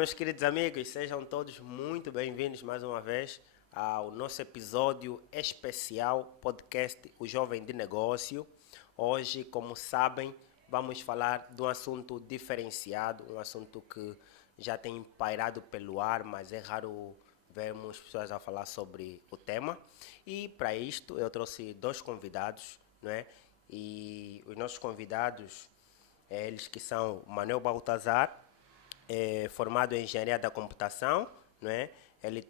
meus queridos amigos, sejam todos muito bem-vindos mais uma vez ao nosso episódio especial podcast O Jovem de Negócio. Hoje, como sabem, vamos falar de um assunto diferenciado, um assunto que já tem pairado pelo ar, mas é raro vermos pessoas a falar sobre o tema. E para isto eu trouxe dois convidados, não é? E os nossos convidados, eles que são Manuel Baltazar, formado em engenharia da computação, não é? Ele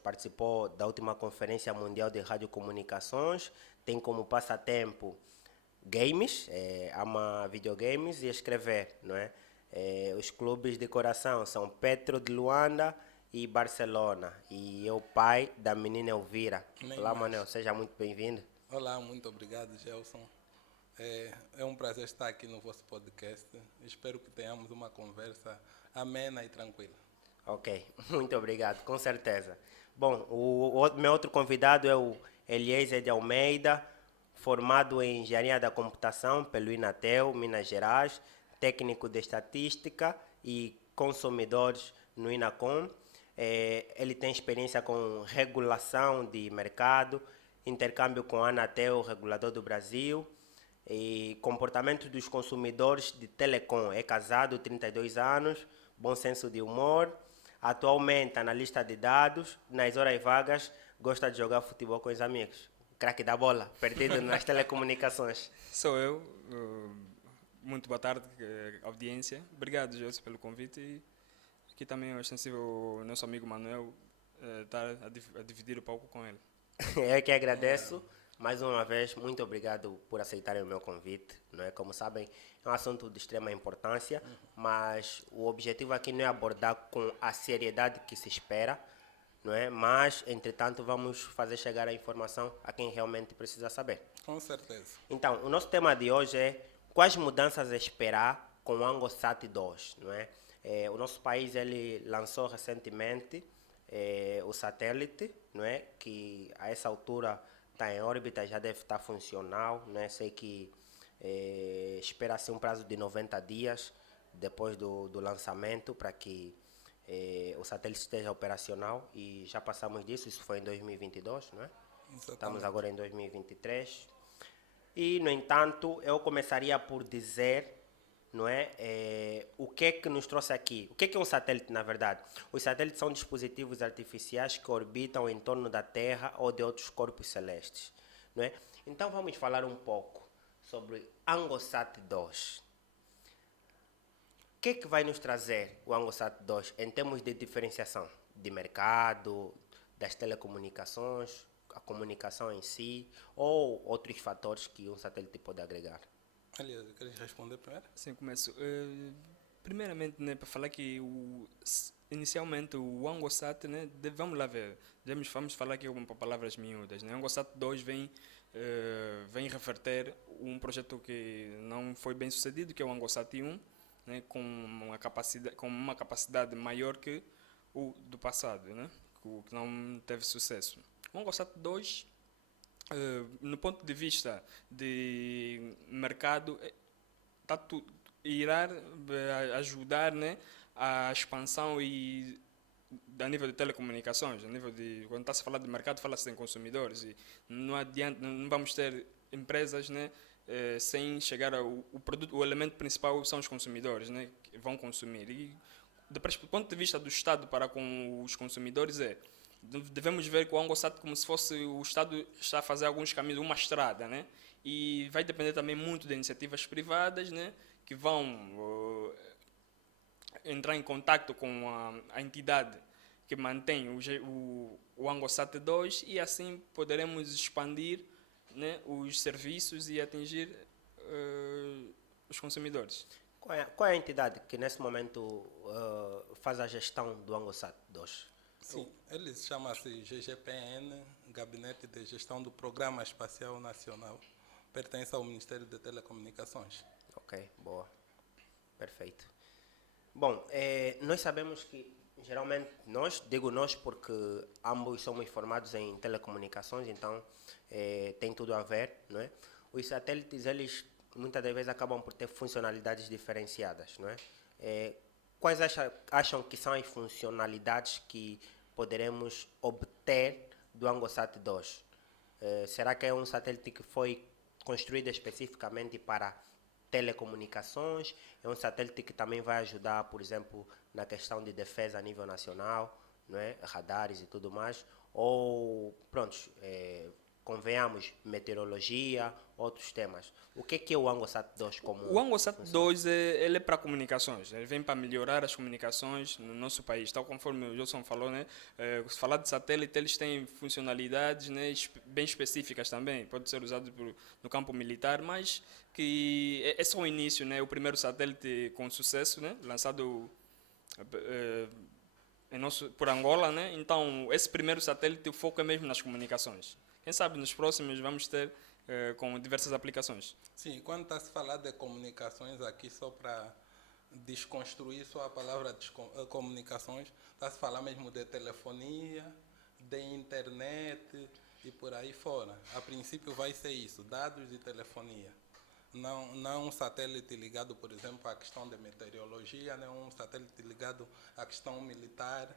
participou da última Conferência Mundial de Radiocomunicações, tem como passatempo games, ama videogames e escrever, não é? Os clubes de coração são Petro de Luanda e Barcelona, e é o pai da menina Elvira. Nem Olá, mais. Manuel, seja muito bem-vindo. Olá, muito obrigado, Gelson. É um prazer estar aqui no vosso podcast. Espero que tenhamos uma conversa amena e tranquila. Ok, muito obrigado, com certeza. Bom, meu outro convidado é o Eliezer de Almeida, formado em Engenharia da Computação pelo Inatel, Minas Gerais, técnico de Estatística e Consumidores no Inacom. Ele tem experiência com regulação de mercado, intercâmbio com a Anatel, regulador do Brasil, e comportamento dos consumidores de telecom. É casado, 32 anos, bom senso de humor. Atualmente analista de dados, nas horas vagas gosta de jogar futebol com os amigos. Craque da bola, perdido nas telecomunicações. Sou eu. Muito boa tarde, audiência. Obrigado, José, pelo convite. E aqui também é extensível o nosso amigo Manuel estar a dividir o palco com ele. Eu que agradeço. Mais uma vez, muito obrigado por aceitarem o meu convite. Não é? Como sabem, é um assunto de extrema importância, mas o objetivo aqui não é abordar com a seriedade que se espera, não é? Mas, entretanto, vamos fazer chegar a informação a quem realmente precisa saber. Com certeza. Então, o nosso tema de hoje é quais mudanças esperar com o AngoSat 2, não é? O nosso país ele lançou recentemente o satélite, não é? Que a essa altura está em órbita, já deve estar funcional, né? Sei que espera-se um prazo de 90 dias depois do lançamento para que o satélite esteja operacional e já passamos disso, isso foi em 2022, não é? Exatamente. Estamos agora em 2023. E, no entanto, eu começaria por dizer, não é, o que é que nos trouxe aqui. O que é um satélite, na verdade? Os satélites são dispositivos artificiais que orbitam em torno da Terra ou de outros corpos celestes, não é? Então, vamos falar um pouco sobre AngoSat 2. O que é que vai nos trazer o AngoSat 2 em termos de diferenciação de mercado, das telecomunicações, a comunicação em si, ou outros fatores que um satélite pode agregar? Aliás, queres responder primeiro? Sim, começo. Primeiramente, né, para falar que inicialmente o AngoSat, né, vamos lá ver, vamos falar aqui com palavras miúdas. Né? O AngoSat 2 vem reverter um projeto que não foi bem sucedido, que é o AngoSat 1, né, com uma capacidade maior que o do passado, né, que não teve sucesso. O AngoSat 2, no ponto de vista de mercado, irá ajudar, né, a expansão e a nível de telecomunicações, quando está-se a falar de mercado, fala-se em consumidores e não adianta, não vamos ter empresas, né, sem chegar ao produto, o elemento principal são os consumidores, né, que vão consumir. E do ponto de vista do Estado para com os consumidores devemos ver que o AngoSat como se fosse o Estado está a fazer alguns caminhos, uma estrada, né? E vai depender também muito de iniciativas privadas, né? Que vão entrar em contato com a entidade que mantém o AngoSat 2 e assim poderemos expandir, né, os serviços e atingir os consumidores. Qual é a entidade que nesse momento faz a gestão do AngoSat 2? Sim, ele chama-se GGPN, Gabinete de Gestão do Programa Espacial Nacional. Pertence ao Ministério de Telecomunicações. Ok, boa. Perfeito. Bom, nós sabemos que, geralmente, digo nós porque ambos somos formados em telecomunicações, então tem tudo a ver, não é? Os satélites, eles muitas das vezes acabam por ter funcionalidades diferenciadas, não é? quais acham que são as funcionalidades que poderemos obter do ANGOSAT 2? Será que é um satélite que foi construído especificamente para telecomunicações? É um satélite que também vai ajudar, por exemplo, na questão de defesa a nível nacional, não é? Radares e tudo mais? Ou, pronto, convenhamos, meteorologia, outros temas. O que é o ANGOSAT 2 como O ANGOSAT função? 2 ele é para comunicações, ele vem para melhorar as comunicações no nosso país, tal conforme o Gilson falou, né? Se falar de satélite, eles têm funcionalidades, né, bem específicas também, pode ser usado no campo militar, mas que é só o início, né? O primeiro satélite com sucesso, né? Lançado por Angola, né? Então, esse primeiro satélite, o foco é mesmo nas comunicações. Quem sabe nos próximos vamos ter com diversas aplicações. Sim, quando está se falar de comunicações aqui, só para desconstruir só a palavra comunicações, está se falar mesmo de telefonia, de internet e por aí fora. A princípio vai ser isso, dados e telefonia. Não um satélite ligado, por exemplo, à questão de meteorologia, não um satélite ligado à questão militar,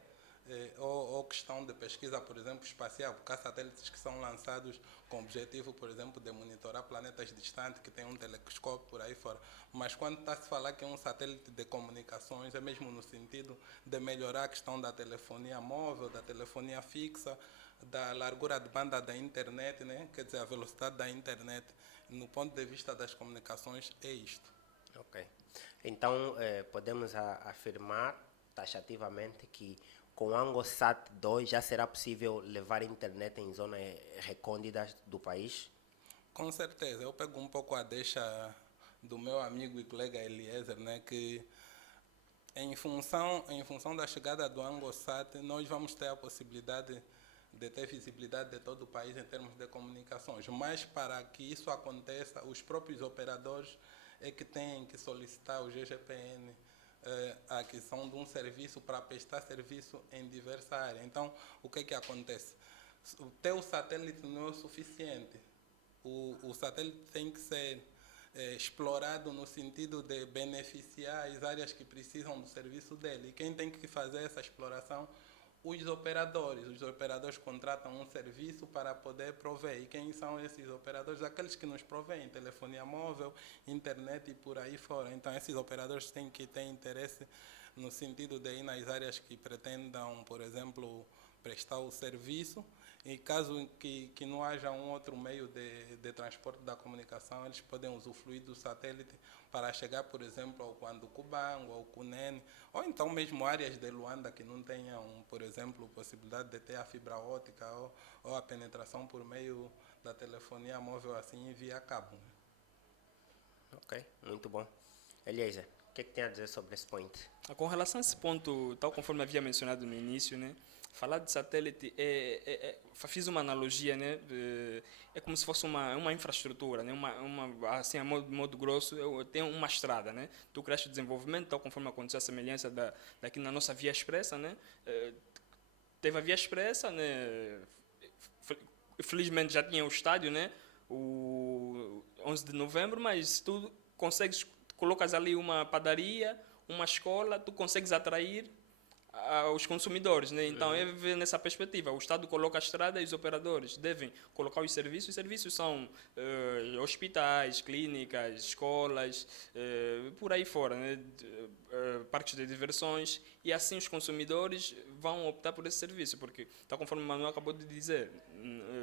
ou questão de pesquisa, por exemplo, espacial, porque há satélites que são lançados com o objetivo, por exemplo, de monitorar planetas distantes, que tem um telescópio por aí fora. Mas quando está a se falar que é um satélite de comunicações, é mesmo no sentido de melhorar a questão da telefonia móvel, da telefonia fixa, da largura de banda da internet, né? Quer dizer, a velocidade da internet. No ponto de vista das comunicações, é isto. Ok. Então, podemos afirmar taxativamente que com o ANGOSAT 2 já será possível levar internet em zonas recônditas do país? Com certeza. Eu pego um pouco a deixa do meu amigo e colega Eliezer, né, que em função da chegada do ANGOSAT, nós vamos ter a possibilidade de ter visibilidade de todo o país em termos de comunicações. Mas para que isso aconteça, os próprios operadores é que têm que solicitar o GGPN a aquisição de um serviço para prestar serviço em diversa área. Então, o que acontece? Ter o satélite não é o suficiente. O satélite tem que ser explorado no sentido de beneficiar as áreas que precisam do serviço dele. E quem tem que fazer essa exploração? Os operadores. Os operadores contratam um serviço para poder prover. E quem são esses operadores? Aqueles que nos provêm telefonia móvel, internet e por aí fora. Então, esses operadores têm que ter interesse no sentido de ir nas áreas que pretendam, por exemplo, prestar o serviço. E caso que não haja um outro meio de transporte da comunicação, eles podem usufruir do satélite para chegar, por exemplo, ao Cubango, ao Cunene, ou então mesmo áreas de Luanda que não tenham, por exemplo, possibilidade de ter a fibra óptica ou a penetração por meio da telefonia móvel assim via cabo. Ok, muito bom. Eliezer, o que tem a dizer sobre esse point? Com relação a esse ponto, tal conforme havia mencionado no início, né? Falar de satélite fiz uma analogia, né? É como se fosse uma infraestrutura, né? Assim, a modo grosso, tem uma estrada, né? Tu criaste o desenvolvimento, tal conforme aconteceu a semelhança daqui na nossa via expressa, né? Teve a via expressa, né? Felizmente já tinha o estádio, né? O 11 de novembro, mas tu colocas ali uma padaria, uma escola, tu consegues atrair aos consumidores, né? Então é ver nessa perspectiva. O Estado coloca a estrada e os operadores devem colocar os serviços. Os serviços são hospitais, clínicas, escolas, por aí fora, né? Parques de diversões, e assim os consumidores vão optar por esse serviço, porque, tal conforme o Manuel acabou de dizer,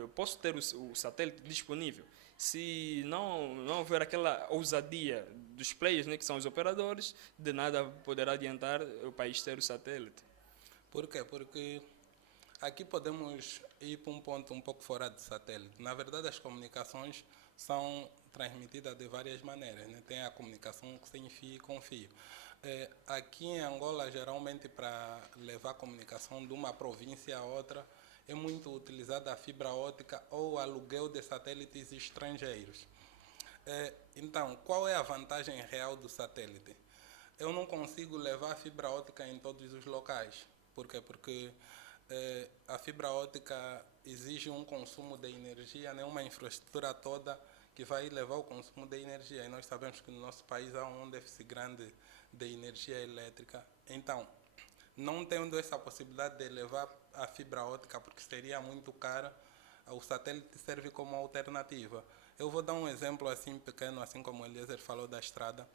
eu posso ter o satélite disponível. Se não houver aquela ousadia dos players, né, que são os operadores, de nada poderá adiantar o país ter o satélite. Por quê? Porque aqui podemos ir para um ponto um pouco fora do satélite. Na verdade, as comunicações são transmitidas de várias maneiras, né? Tem a comunicação sem fio e com fio. Aqui em Angola, geralmente, para levar a comunicação de uma província a outra, é muito utilizada a fibra óptica ou o aluguel de satélites estrangeiros. Então, qual é a vantagem real do satélite? Eu não consigo levar a fibra óptica em todos os locais. Por quê? Porque a fibra óptica exige um consumo de energia, né? Uma infraestrutura toda que vai levar o consumo de energia. E nós sabemos que no nosso país há um déficit grande de energia elétrica Então, não tendo essa possibilidade de levar a fibra óptica, porque seria muito cara, o satélite serve como alternativa. Eu vou dar um exemplo assim pequeno, assim como o Eliezer falou da estrada.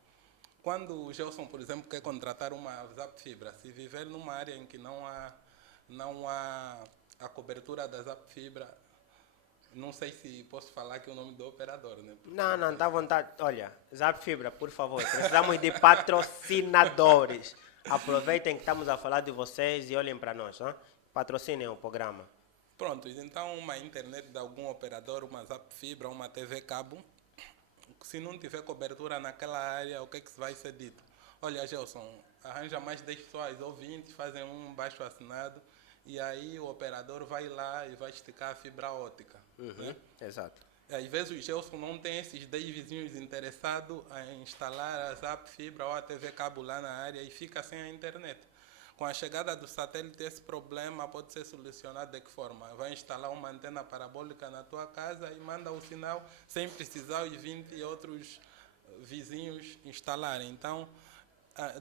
Quando o Gelson, por exemplo, quer contratar uma Zap Fibra, se viver numa área em que não há a cobertura da Zap Fibra, não sei se posso falar aqui o nome do operador, né? Não, dá vontade. Olha, Zap Fibra, por favor, precisamos de patrocinadores. Aproveitem que estamos a falar de vocês e olhem para nós, né? Patrocinem o programa. Pronto, então uma internet de algum operador, uma Zap Fibra, uma TV cabo, se não tiver cobertura naquela área, o que é que vai ser dito? Olha, Gelson, arranja mais 10 pessoas ou 20, fazem um baixo assinado e aí o operador vai lá e vai esticar a fibra óptica. Né? Exato. E às vezes o Gelson não tem esses 10 vizinhos interessados em instalar a Zap Fibra ou a TV cabo lá na área e fica sem a internet. Com a chegada do satélite, esse problema pode ser solucionado de que forma? Vai instalar uma antena parabólica na tua casa e manda o sinal sem precisar os 20 outros vizinhos instalarem. Então,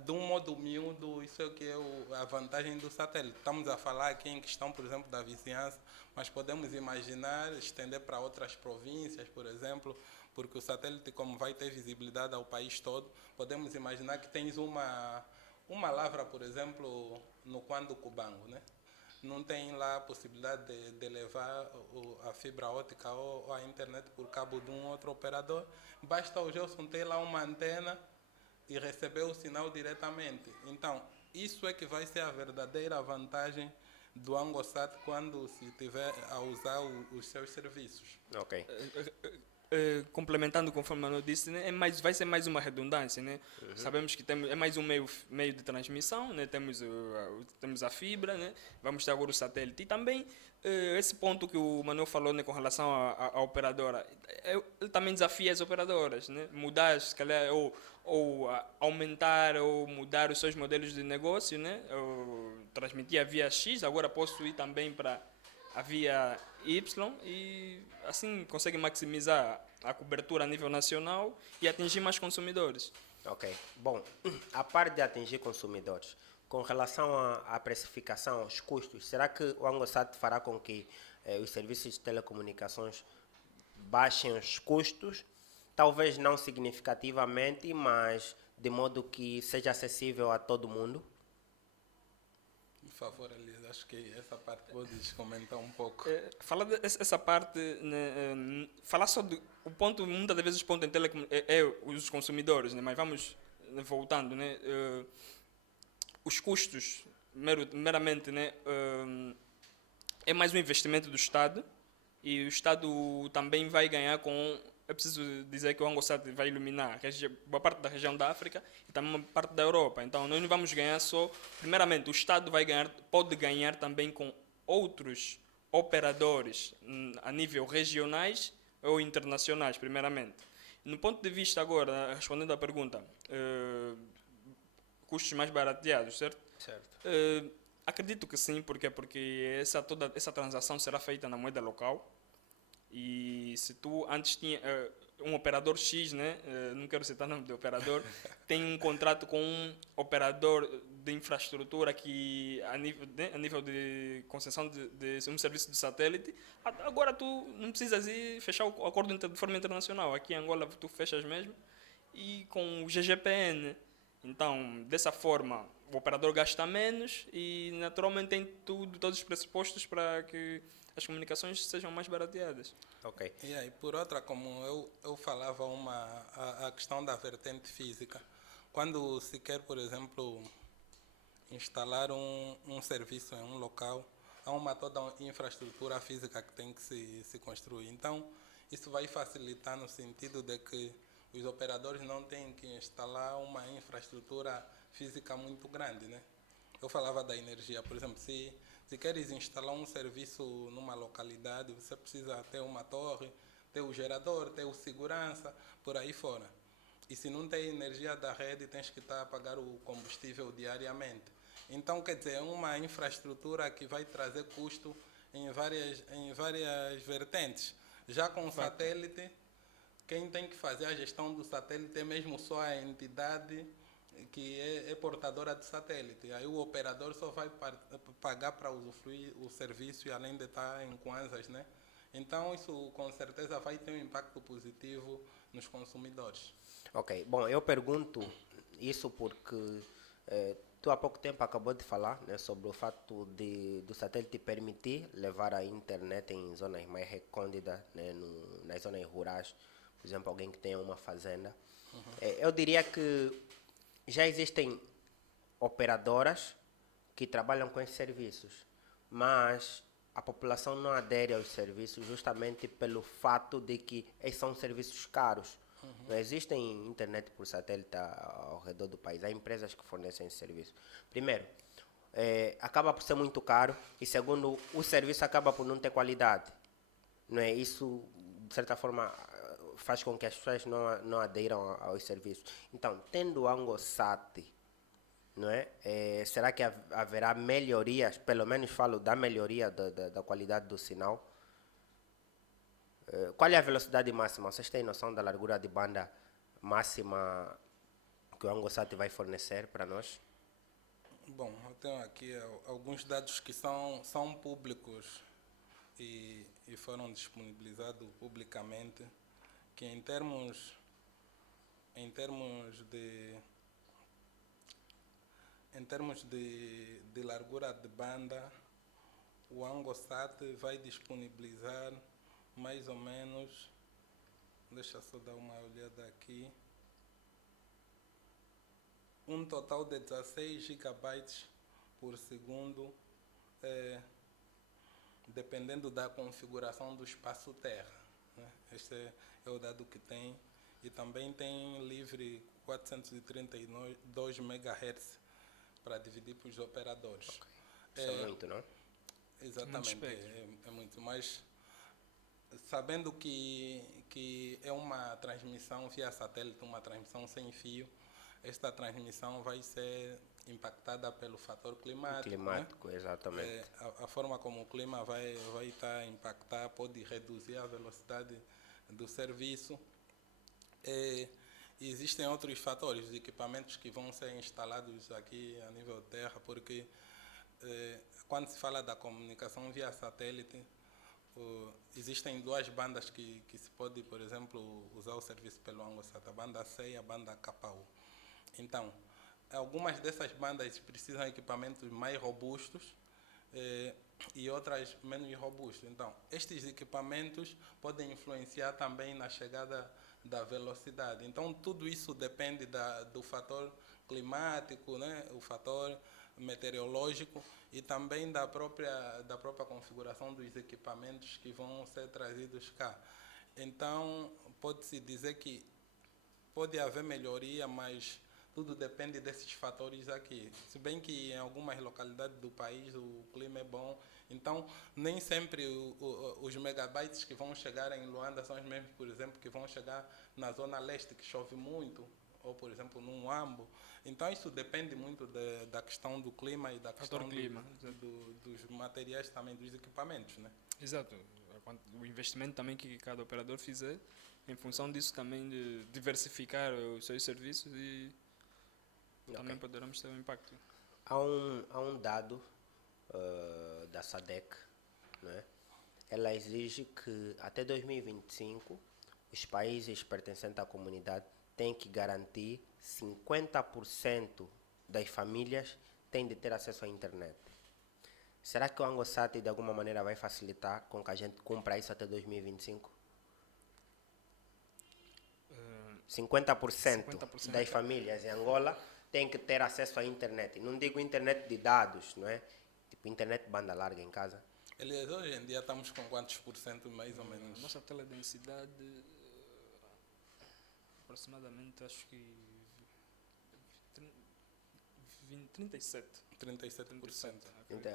de um modo miúdo, isso é que é a vantagem do satélite. Estamos a falar aqui em questão, por exemplo, da vizinhança, mas podemos imaginar, estender para outras províncias, por exemplo, porque o satélite, como vai ter visibilidade ao país todo, podemos imaginar que tens uma lavra, por exemplo, no Quando Cubango, né? Não tem lá a possibilidade de levar a fibra óptica ou a internet por cabo de um outro operador. Basta o Gelson ter lá uma antena e receber o sinal diretamente. Então, isso é que vai ser a verdadeira vantagem do AngoSat quando se tiver a usar os seus serviços. Ok. Complementando conforme a Manu disse, né, vai ser mais uma redundância, né? Sabemos que é mais um meio de transmissão, né? Temos a fibra, né? Vamos ter agora o satélite e também esse ponto que o Manuel falou, né, com relação à operadora, ele também desafia as operadoras, né? Mudar, se calhar, ou aumentar ou mudar os seus modelos de negócio, né? Eu transmitia via X, agora posso ir também para a via Y e assim consegue maximizar a cobertura a nível nacional e atingir mais consumidores. Ok. Bom, a parte de atingir consumidores, com relação à precificação, aos custos, será que o AngoSat fará com que os serviços de telecomunicações baixem os custos? Talvez não significativamente, mas de modo que seja acessível a todo mundo? Por favor, Elisa, acho que essa parte podes comentar um pouco. Falar dessa parte, né, falar só do o ponto, muitas das vezes o ponto em é os consumidores, né, mas vamos voltando, né, os custos, meramente, né, é mais um investimento do Estado e o Estado também vai ganhar com. É preciso dizer que o AngoSat vai iluminar boa parte da região da África e também uma parte da Europa. Então, nós não vamos ganhar só. Primeiramente, o Estado pode ganhar também com outros operadores a nível regionais ou internacionais, primeiramente. No ponto de vista agora, respondendo à pergunta, custos mais barateados, certo? Certo. Acredito que sim, porque toda essa transação será feita na moeda local. E se tu antes tinha um operador X, né? Não quero citar o nome do operador, tem um contrato com um operador de infraestrutura que a nível de concessão de um serviço de satélite, agora tu não precisas ir fechar o acordo de forma internacional. Aqui em Angola tu fechas mesmo e com o GGPN. Então, dessa forma, o operador gasta menos e naturalmente tem todos os pressupostos para que as comunicações sejam mais barateadas. Ok. E aí, por outra, como eu falava, a questão da vertente física. Quando se quer, por exemplo, instalar um serviço em um local, há toda uma infraestrutura física que tem que se construir. Então, isso vai facilitar no sentido de que os operadores não têm que instalar uma infraestrutura física muito grande, né? Eu falava da energia, por exemplo, se queres instalar um serviço numa localidade, você precisa ter uma torre, ter o gerador, ter o segurança, por aí fora. E se não tem energia da rede, tens que estar a pagar o combustível diariamente. Então, quer dizer, é uma infraestrutura que vai trazer custo em várias vertentes. Já com o satélite, quem tem que fazer a gestão do satélite é mesmo só a entidade que é portadora de satélite. Aí o operador só vai pagar para usufruir o serviço e além de estar em Kwanzas, né? Então isso com certeza vai ter um impacto positivo nos consumidores. Ok, bom, eu pergunto isso porque tu há pouco tempo acabou de falar, né, sobre o fato do satélite permitir levar a internet em zonas mais recônditas, né, nas zonas rurais, por exemplo, alguém que tenha uma fazenda. Eu diria que já existem operadoras que trabalham com esses serviços, mas a população não adere aos serviços justamente pelo fato de que esses são serviços caros. Não existem internet por satélite ao redor do país. Há empresas que fornecem esse serviço. Primeiro, acaba por ser muito caro e segundo, o serviço acaba por não ter qualidade. Não é? Isso, de certa forma, faz com que as pessoas não aderam aos serviços. Então, tendo o AngoSat, não é? Será que haverá melhorias? Pelo menos falo da melhoria da qualidade do sinal. Qual é a velocidade máxima? Vocês têm noção da largura de banda máxima que o AngoSat vai fornecer para nós? Bom, eu tenho aqui alguns dados que são públicos e foram disponibilizados publicamente, que em termos de largura de banda, o AngoSat vai disponibilizar mais ou menos, deixa eu só dar uma olhada aqui, um total de 16 gigabytes por segundo, dependendo da configuração do espaço terra, né? Este é o dado que tem. E também tem livre 432 MHz para dividir para os operadores. Okay. Isso é muito, não? Exatamente, é muito. Mas sabendo que é uma transmissão via satélite, uma transmissão sem fio, esta transmissão vai ser impactada pelo fator climático. Climático, né? Exatamente. A forma como o clima vai estar a impactar pode reduzir a velocidade do serviço. Existem outros fatores, os equipamentos que vão ser instalados aqui a nível terra, porque quando se fala da comunicação via satélite, existem duas bandas que se pode, por exemplo, usar o serviço pelo AngoSat, a banda C e a banda KU. Então, algumas dessas bandas precisam de equipamentos mais robustos e outras menos robustos. Então, estes equipamentos podem influenciar também na chegada da velocidade. Então, tudo isso depende do fator climático, né? O fator meteorológico e também da própria configuração dos equipamentos que vão ser trazidos cá. Então, pode-se dizer que pode haver melhoria, mas tudo depende desses fatores aqui. Se bem que em algumas localidades do país o clima é bom, então nem sempre os megabytes que vão chegar em Luanda são os mesmos, por exemplo, que vão chegar na zona leste, que chove muito, ou por exemplo no Huambo. Então isso depende muito da questão do clima e da questão dos materiais também, dos equipamentos, né? Exato. O investimento também que cada operador fizer, em função disso também de diversificar os seus serviços e também poderemos ter um impacto. Há um dado da SADC, né? Ela exige que até 2025 os países pertencentes à comunidade têm que garantir 50% das famílias têm de ter acesso à internet. Será que o AngoSat de alguma maneira vai facilitar com que a gente cumpra isso até 2025? 50% das famílias em Angola têm que ter acesso à internet. Não digo internet de dados, não é? Tipo internet banda larga em casa. Aliás, hoje em dia estamos com quantos por cento mais ou menos? Nossa teledensidade, aproximadamente, acho que 37%. 37%.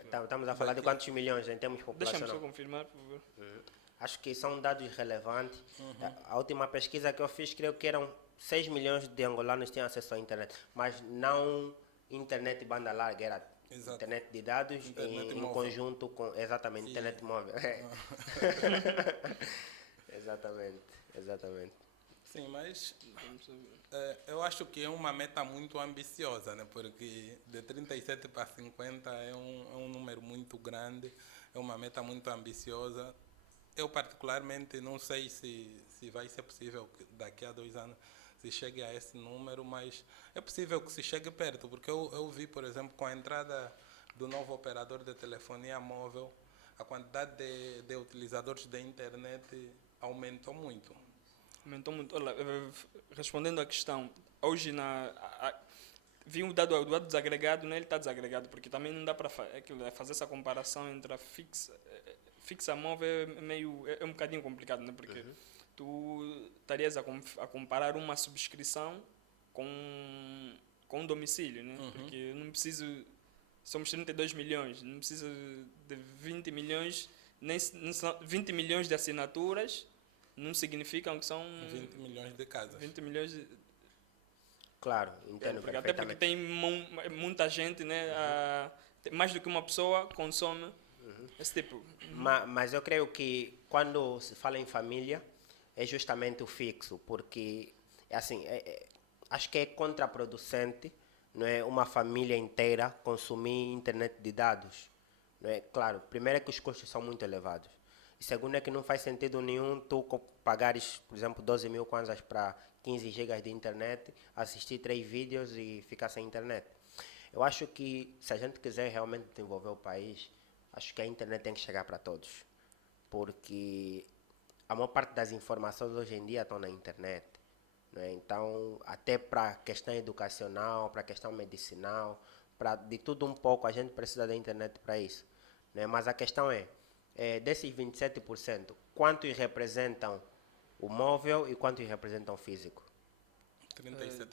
Então, estamos a falar de quantos milhões em termos populacionais? Deixa-me só confirmar, por favor. Acho que são dados relevantes. A última pesquisa que eu fiz, creio que eram 6 milhões de angolanos que tinham acesso à internet, mas não internet banda larga, era internet de dados em conjunto com, exatamente, internet móvel. Exatamente. Sim, mas eu acho que é uma meta muito ambiciosa, né? Porque de 37 para 50 é um número muito grande, é uma meta muito ambiciosa. Eu particularmente não sei se vai ser possível que daqui a 2 anos se chegue a esse número, mas é possível que se chegue perto, porque eu vi, por exemplo, com a entrada do novo operador de telefonia móvel, a quantidade de utilizadores da internet aumentou muito. Aumentou muito. Olha, respondendo à questão, hoje vi o dado desagregado, né? Ele está desagregado, porque também não dá para fazer essa comparação entre a fixa móvel é um bocadinho complicado, né? Porque tu estarias a comparar uma subscrição com um domicílio, né? Porque eu não preciso, somos 32 milhões, não preciso de 20 milhões, nem são 20 milhões de assinaturas, não significam que são 20 milhões de casas. 20 milhões de, Claro, entendo porque, até porque perfeitamente. tem muita gente, né? Mais do que uma pessoa consome esse tipo. Mas eu creio que quando se fala em família, é justamente o fixo, porque assim, acho que é contraproducente, não é, uma família inteira consumir internet de dados. Não é? Claro, primeiro é que os custos são muito elevados. E segundo é que não faz sentido nenhum tu pagares, por exemplo, 12 mil kwanzas para 15 gigas de internet, assistir 3 vídeos e ficar sem internet. Eu acho que se a gente quiser realmente desenvolver o país, acho que a internet tem que chegar para todos. Porque a maior parte das informações hoje em dia estão na internet. Né? Então, até para a questão educacional, para a questão medicinal, para de tudo um pouco, a gente precisa da internet para isso. Né? Mas a questão desses 27%, quantos representam o móvel e quantos representam o físico? 37%.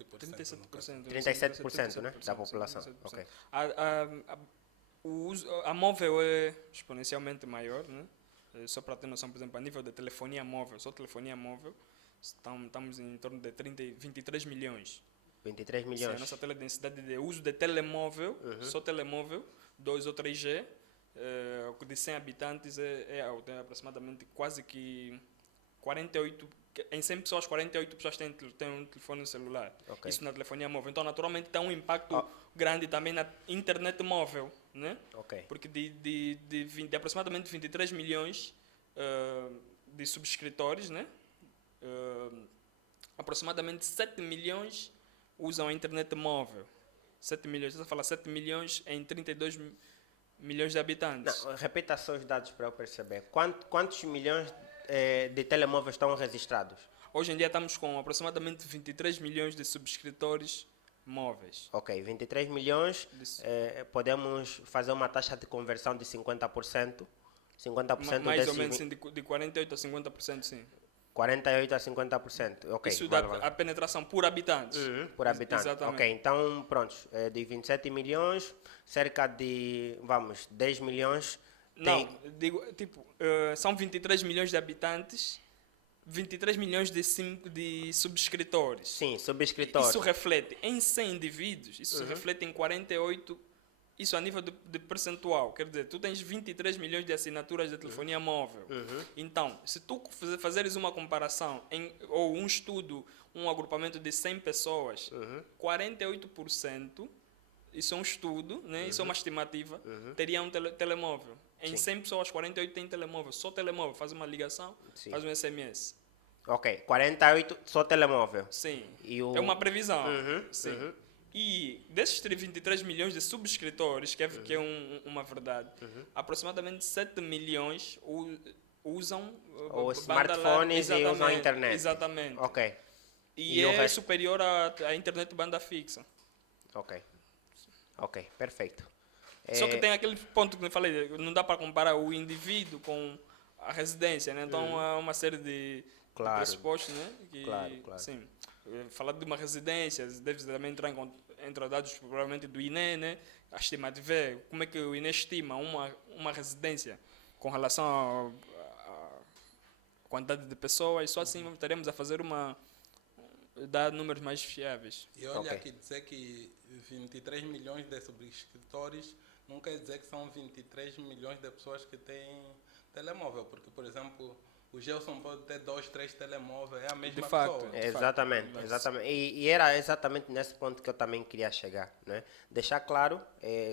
37%, né? Da população. 37%. Ok. A móvel é exponencialmente maior, né? Só para ter noção, por exemplo, a nível de telefonia móvel, só telefonia móvel, estamos em torno de 23 milhões. 23 Sim, milhões. a nossa densidade de uso de telemóvel, só telemóvel, 2 ou 3G, de 100 habitantes é alto, é aproximadamente quase que 48, em 100 pessoas, 48 pessoas têm um telefone celular. Ok. Isso na telefonia móvel. Então, naturalmente, tem um impacto grande também na internet móvel, né? Ok. Porque de aproximadamente 23 milhões de subscritores, né? Aproximadamente 7 milhões usam a internet móvel. 7 milhões, você fala 7 milhões em 32 milhões de habitantes. Não, repita só os dados para eu perceber. Quantos milhões de telemóveis estão registrados? Hoje em dia estamos com aproximadamente 23 milhões de subscritores móveis. Ok, 23 milhões, podemos fazer uma taxa de conversão de 50%. 50% Mais ou desses menos sim, de 48% a 50%, sim. 48% a 50%. Ok, Isso dá vale. a penetração por habitantes. Por habitante. Exatamente. Ok, então pronto, de 27 milhões, cerca de, 10 milhões Não, digo, tipo, são 23 milhões de habitantes, 23 milhões de subscritores. Sim, subscritores. Isso reflete em 100 indivíduos, isso reflete em 48, isso a nível de percentual. Quer dizer, tu tens 23 milhões de assinaturas de telefonia móvel. Então, se tu fazeres uma comparação, ou um estudo, um agrupamento de 100 pessoas, 48%, isso é um estudo, né? Isso é uma estimativa, teria um telemóvel. Em 100 pessoas, 48 tem telemóvel, só telemóvel, faz uma ligação, faz um SMS. Ok, 48 só telemóvel. Sim, E é uma previsão. Sim. E desses 23 milhões de subscritores, que é uma verdade, aproximadamente 7 milhões usam Ou banda smartphones larga, e usam a internet. Exatamente. Ok, E E o é resto? superior à internet banda fixa. ok, perfeito. Só que tem aquele ponto que eu falei, não dá para comparar o indivíduo com a residência, né? Então há uma série de Claro. pressupostos, né? Que, Claro. Sim, falar de uma residência, deve também entrar entre dados provavelmente do INE, né? A estimativa é como é que o INE estima uma residência com relação à quantidade de pessoas, e só assim estaremos a fazer dar números mais fiáveis. E olha Ok. aqui, dizer que 23 milhões de subscritores não quer dizer que são 23 milhões de pessoas que têm telemóvel, porque, por exemplo, o Gelson pode ter 2, 3 telemóveis, é a mesma De facto. pessoa. Exatamente, Mas- exatamente. E era exatamente nesse ponto que eu também queria chegar, né? Deixar claro,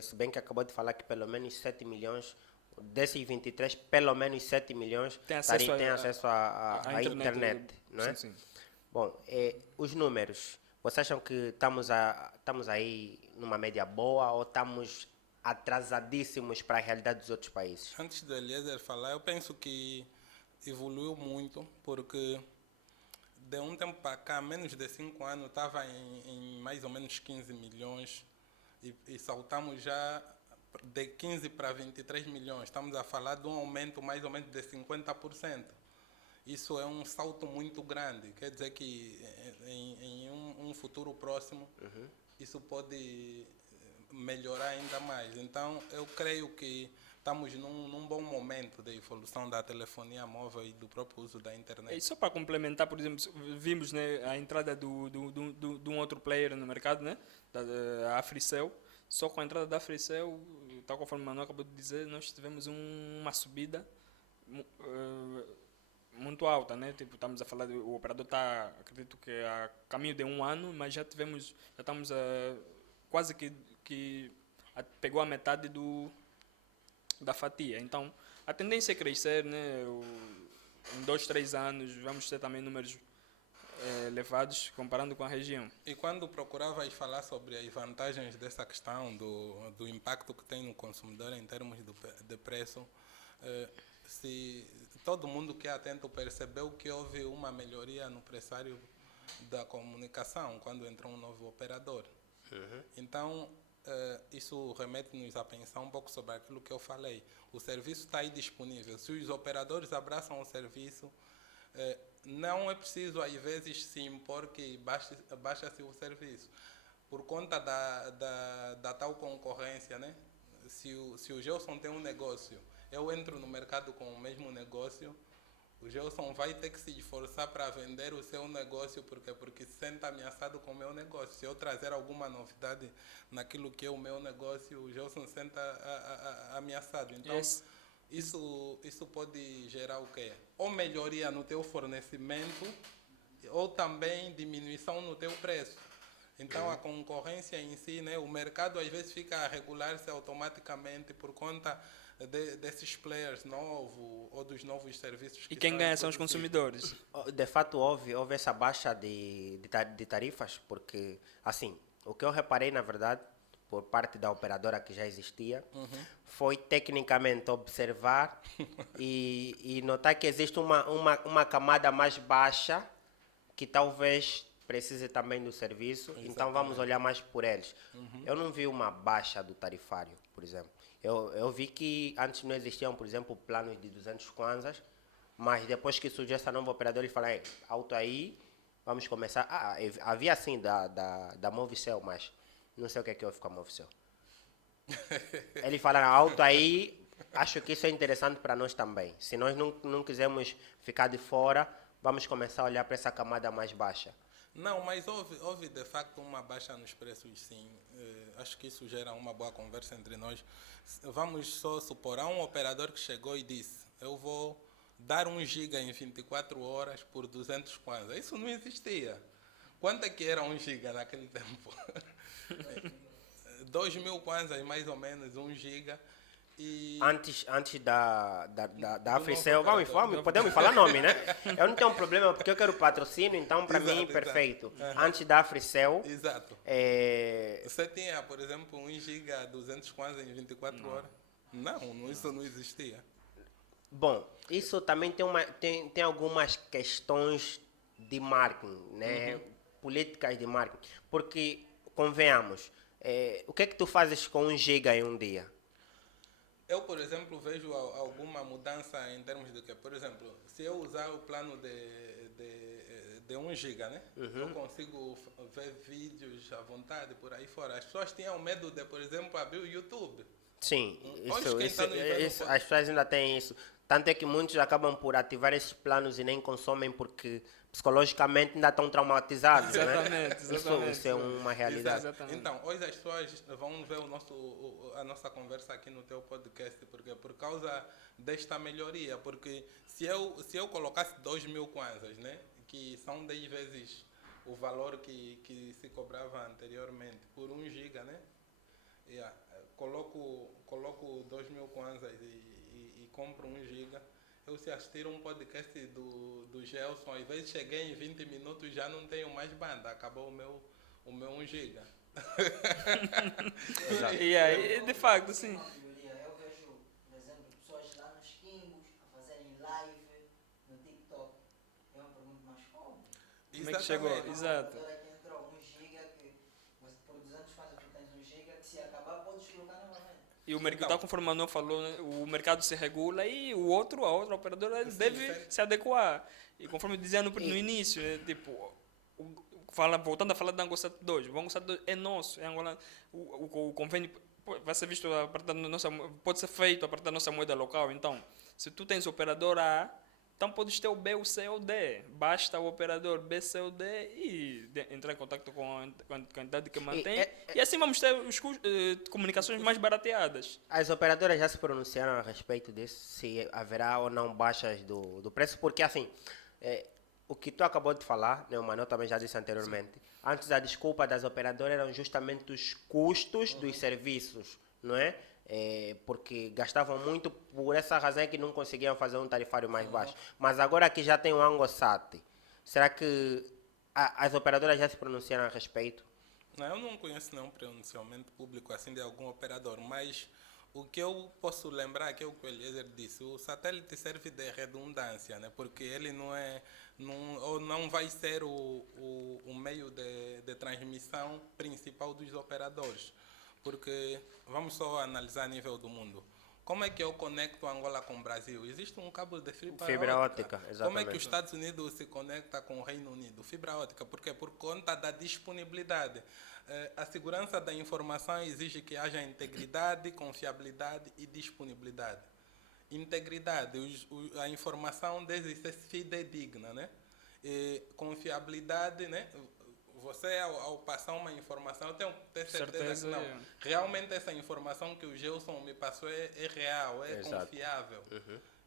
se bem que acabou de falar que pelo menos 7 milhões, desses 23, pelo menos 7 milhões Tem acesso têm a- acesso à internet, não é? Sim, sim. Bom, os números, vocês acham que estamos aí numa média boa ou estamos atrasadíssimos para a realidade dos outros países? Antes do Eliezer falar, eu penso que evoluiu muito, porque de um tempo para cá, menos de 5 anos, estava em mais ou menos 15 milhões e saltamos já de 15 para 23 milhões. Estamos a falar de um aumento mais ou menos de 50%. Isso é um salto muito grande. Quer dizer que em um futuro próximo isso pode melhorar ainda mais. Então, eu creio que estamos num bom momento de evolução da telefonia móvel e do próprio uso da E internet. só para complementar, por exemplo, vimos, né, a entrada de um outro player no mercado, né, da Africell. Só com a entrada da Africell, tal conforme o Manuel acabou de dizer, nós tivemos uma subida muito alta, né? Tipo, estamos a falar, o operador está, acredito que a caminho de 1 ano, mas já estamos quase que pegou a metade da fatia. Então, a tendência é crescer, né? Em 2, 3 anos vamos ter também números elevados comparando com a região. E quando procuravas falar sobre as vantagens dessa questão do impacto que tem no consumidor em termos de preço, se todo mundo que é atento percebeu que houve uma melhoria no pressário da comunicação quando entrou um novo operador. Então, isso remete-nos a pensar um pouco sobre aquilo que eu falei. O serviço está aí disponível. Se os operadores abraçam o serviço, não é preciso, às vezes, se impor que baixa-se o serviço. Por conta da tal concorrência, né? Se o Gelson tem um negócio, eu entro no mercado com o mesmo negócio, o Gelson vai ter que se esforçar para vender o seu negócio, porque se sente ameaçado com o meu negócio. Se eu trazer alguma novidade naquilo que é o meu negócio, o Gelson se sente ameaçado. Então, isso pode gerar o quê? Ou melhoria no teu fornecimento, ou também diminuição no teu preço. Então, a concorrência em si, né, o mercado às vezes fica a regular-se automaticamente por conta desses players novos ou dos novos serviços que E quem estão ganha são os introduzidos. consumidores. De fato, houve essa baixa de tarifas, porque, assim, o que eu reparei, na verdade, por parte da operadora que já existia, foi tecnicamente observar e notar que existe uma camada mais baixa que talvez precise também do serviço, então vamos olhar mais por eles. Eu não vi uma baixa do tarifário, por exemplo. Eu vi que antes não existiam, por exemplo, planos de 200 kwanzas, mas depois que surgiu essa nova operadora, ele falou, alto aí, vamos começar. Havia sim da Movicel, mas não sei o que é que houve com a Movicel. Ele fala, alto aí, acho que isso é interessante para nós também. Se nós não quisermos ficar de fora, vamos começar a olhar para essa camada mais baixa. Não, mas houve de facto uma baixa nos preços, sim. Acho que isso gera uma boa conversa entre nós. Vamos só supor, há um operador que chegou e disse, eu vou dar 1 giga em 24 horas por 200 kwanza. Isso não existia. Quanto é que era 1 giga naquele tempo? 2.000 kwanzas mais ou menos, 1 giga. E Antes da Africell, novo operador. podemos falar nome, né? Eu não tenho problema, porque eu quero patrocínio, então para mim, Exato, perfeito. exato. Antes da Africell, exato. Você tinha, por exemplo, 1 giga 200 kwanzas em 24 horas? Não, isso não existia. bom, isso também tem algumas questões de marketing, né? Políticas de marketing. Porque, convenhamos, o que é que tu fazes com 1 giga em um dia? Eu, por exemplo, vejo alguma mudança em termos de que, por exemplo, se eu usar o plano de 1 giga, né? Eu consigo ver vídeos à vontade por aí fora. As pessoas tinham medo de, por exemplo, abrir o YouTube. Sim, Hoje quem está no inverno as pessoas ainda têm isso. Tanto é que muitos acabam por ativar esses planos e nem consomem porque psicologicamente ainda estão traumatizados, né? Exatamente, exatamente. Isso é uma realidade. Exatamente. Então, hoje as pessoas vão ver a nossa conversa aqui no teu podcast, porque por causa desta melhoria, porque se eu colocasse 2.000 kwanzas, né, que são 10 vezes o valor que se cobrava anteriormente por 1 giga, né, yeah, coloco 2.000 kwanzas e compro 1 giga. Eu se assistir um podcast do Gelson, às vezes cheguei em 20 minutos já não tenho mais banda, acabou o meu 1 giga. E aí, de facto, sim. Eu vejo, por exemplo, pessoas lá nos Kingos a fazerem live no TikTok. Eu me pergunto, mas como? Como é que chegou? Exatamente. Exato. Agora que entrou 1 giga, que você, por 200 faz tu tens 1 giga, que se acabar podes colocar novamente. E o mercado, conforme o Manuel falou, né, o mercado se regula e a outra operadora deve se adequar. E conforme eu dizia no início, né, tipo, voltando a falar da Angosat 2, o Angosat 2 é nosso, é Angola, o convênio vai ser visto a partir da nossa, pode ser feito a partir da nossa moeda local. Então, se tu tens operador A, então podes ter o B, o C ou o D. Basta o operador B, C ou D e entrar em contato com a entidade que mantém. E assim vamos ter comunicações mais barateadas. As operadoras já se pronunciaram a respeito disso, se haverá ou não baixas do preço, porque assim, o que tu acabou de falar, né, o Manuel também já disse anteriormente, antes a desculpa das operadoras eram justamente os custos dos serviços, não é? Porque gastavam muito, por essa razão é que não conseguiam fazer um tarifário mais baixo. Mas agora que já tem o Angosat, será que as operadoras já se pronunciaram a respeito? Não, eu não conheço nenhum pronunciamento público assim de algum operador, mas o que eu posso lembrar é que o que o Eliezer disse, o satélite serve de redundância, né? Porque ele não vai ser o meio de transmissão principal dos operadores. Porque vamos só analisar a nível do mundo. Como é que eu conecto Angola com o Brasil? Existe um cabo de fibra ótica. Exatamente. Como é que os Estados Unidos se conecta com o Reino Unido? Fibra ótica. Por quê? Por conta da disponibilidade. A segurança da informação exige que haja integridade, confiabilidade e disponibilidade. Integridade, a informação deve ser fidedigna, né? Confiabilidade, né? Você, ao passar uma informação, eu tenho que ter certeza que não. Realmente essa informação que o Gelson me passou é real, é confiável.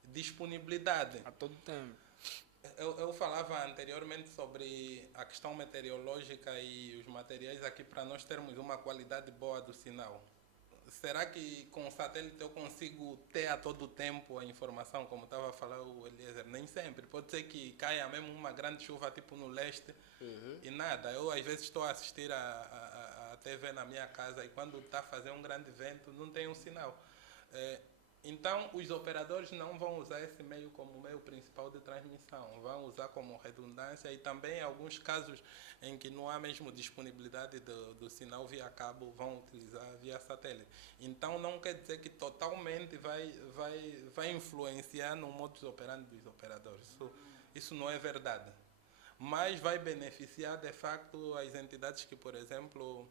Disponibilidade. A todo tempo. Eu falava anteriormente sobre a questão meteorológica e os materiais aqui para nós termos uma qualidade boa do sinal. Será que com o satélite eu consigo ter a todo tempo a informação, como estava a falar o Eliezer? Nem sempre. Pode ser que caia mesmo uma grande chuva tipo no leste e nada. Eu às vezes estou a assistir a TV na minha casa e quando está a fazer um grande vento não tem um sinal. Então os operadores não vão usar esse meio como meio principal de transmissão. Vão usar como redundância e também em alguns casos em que não há mesmo disponibilidade do sinal via cabo, vão utilizar via satélite. Então não quer dizer que totalmente vai influenciar no modus operandi dos operadores. Isso não é verdade. Mas vai beneficiar de facto as entidades que, por exemplo,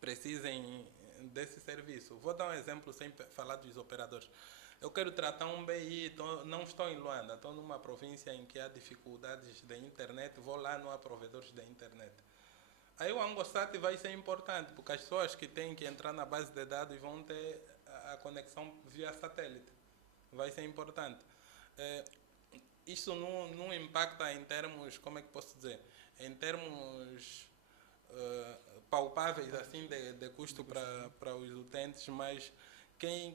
precisem desse serviço. Vou dar um exemplo sem falar dos operadores. Eu quero tratar um BI, não estou em Luanda, estou numa província em que há dificuldades de internet, vou lá, não há provedores de internet. Aí o Angosat vai ser importante, porque as pessoas que têm que entrar na base de dados vão ter a conexão via satélite. Vai ser importante. Isso não impacta em termos, como é que posso dizer? Em termos palpáveis assim de custo para os utentes, mas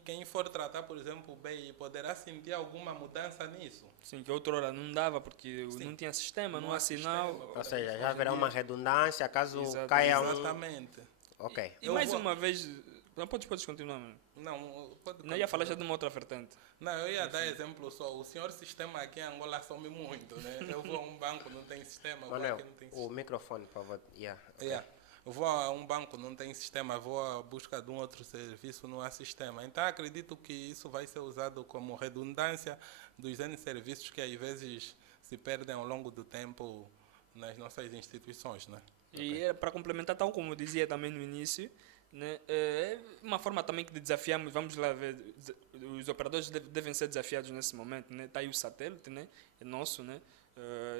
quem for tratar, por exemplo, o BI poderá sentir alguma mudança nisso. Sim, que outrora não dava porque não tinha sistema, não há sinal. Ou seja, já haverá uma redundância caso caia um... Exatamente. Ok. E mais uma vez... Não, podes continuar, mano. Não ia falar já de uma outra vertente. Não, eu ia dar exemplo só. O senhor sistema aqui em Angola some muito, né? Eu vou a um banco, não tem sistema. Manuel, aqui não tem sistema. o microfone, por favor. Okay. Eu vou a um banco, não tem sistema, vou à busca de um outro serviço, não há sistema. Então acredito que isso vai ser usado como redundância dos N serviços que às vezes se perdem ao longo do tempo nas nossas instituições, né? E para complementar, tal como eu dizia também no início, né? É uma forma também que desafiamos, vamos lá ver, os operadores devem ser desafiados nesse momento, né? Está aí o satélite, né? É nosso, né?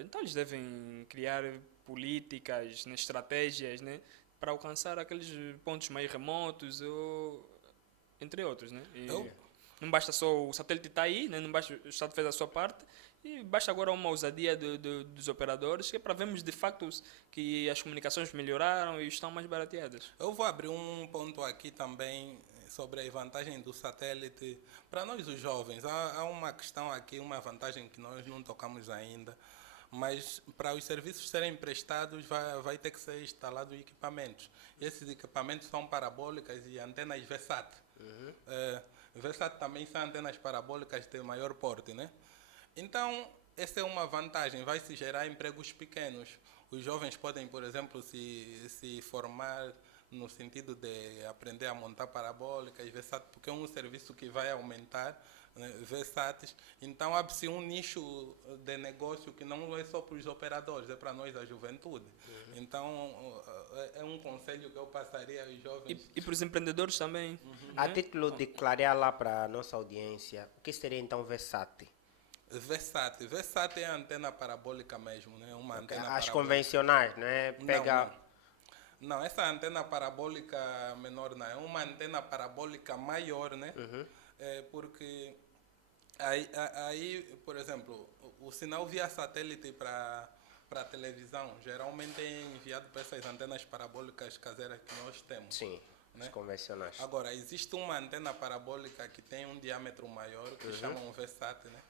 Então eles devem criar políticas, né? Estratégias, né? Para alcançar aqueles pontos mais remotos, ou, entre outros, né? E Eu- não basta só o satélite estar aí, né? Não basta o Estado fez a sua parte, e basta agora uma ousadia dos operadores, que é para vermos de facto que as comunicações melhoraram e estão mais barateadas. Eu vou abrir um ponto aqui também sobre a vantagem do satélite. Para nós, os jovens, há uma questão aqui, uma vantagem que nós não tocamos ainda, mas para os serviços serem prestados vai ter que ser instalado equipamentos. E esses equipamentos são parabólicas e antenas VSAT. VSAT também são antenas parabólicas de maior porte, né? Então, essa é uma vantagem, vai se gerar empregos pequenos. Os jovens podem, por exemplo, se formar no sentido de aprender a montar parabólicas, VSAT, porque é um serviço que vai aumentar, né, VSATs. Então, abre-se um nicho de negócio que não é só para os operadores, é para nós, a juventude. Então, é um conselho que eu passaria aos jovens. E para os empreendedores também. A título de clarear lá para a nossa audiência, o que seria então VSAT? VSAT é a antena parabólica mesmo, né? Uma antena As parabólica. convencionais, né? Pega. Não, essa antena parabólica menor não, é uma antena parabólica maior, né? Porque aí, por exemplo, o sinal via satélite para a televisão geralmente é enviado para essas antenas parabólicas caseiras que nós temos. Sim, né? as convencionais. Agora, existe uma antena parabólica que tem um diâmetro maior, que chamam VSAT, né?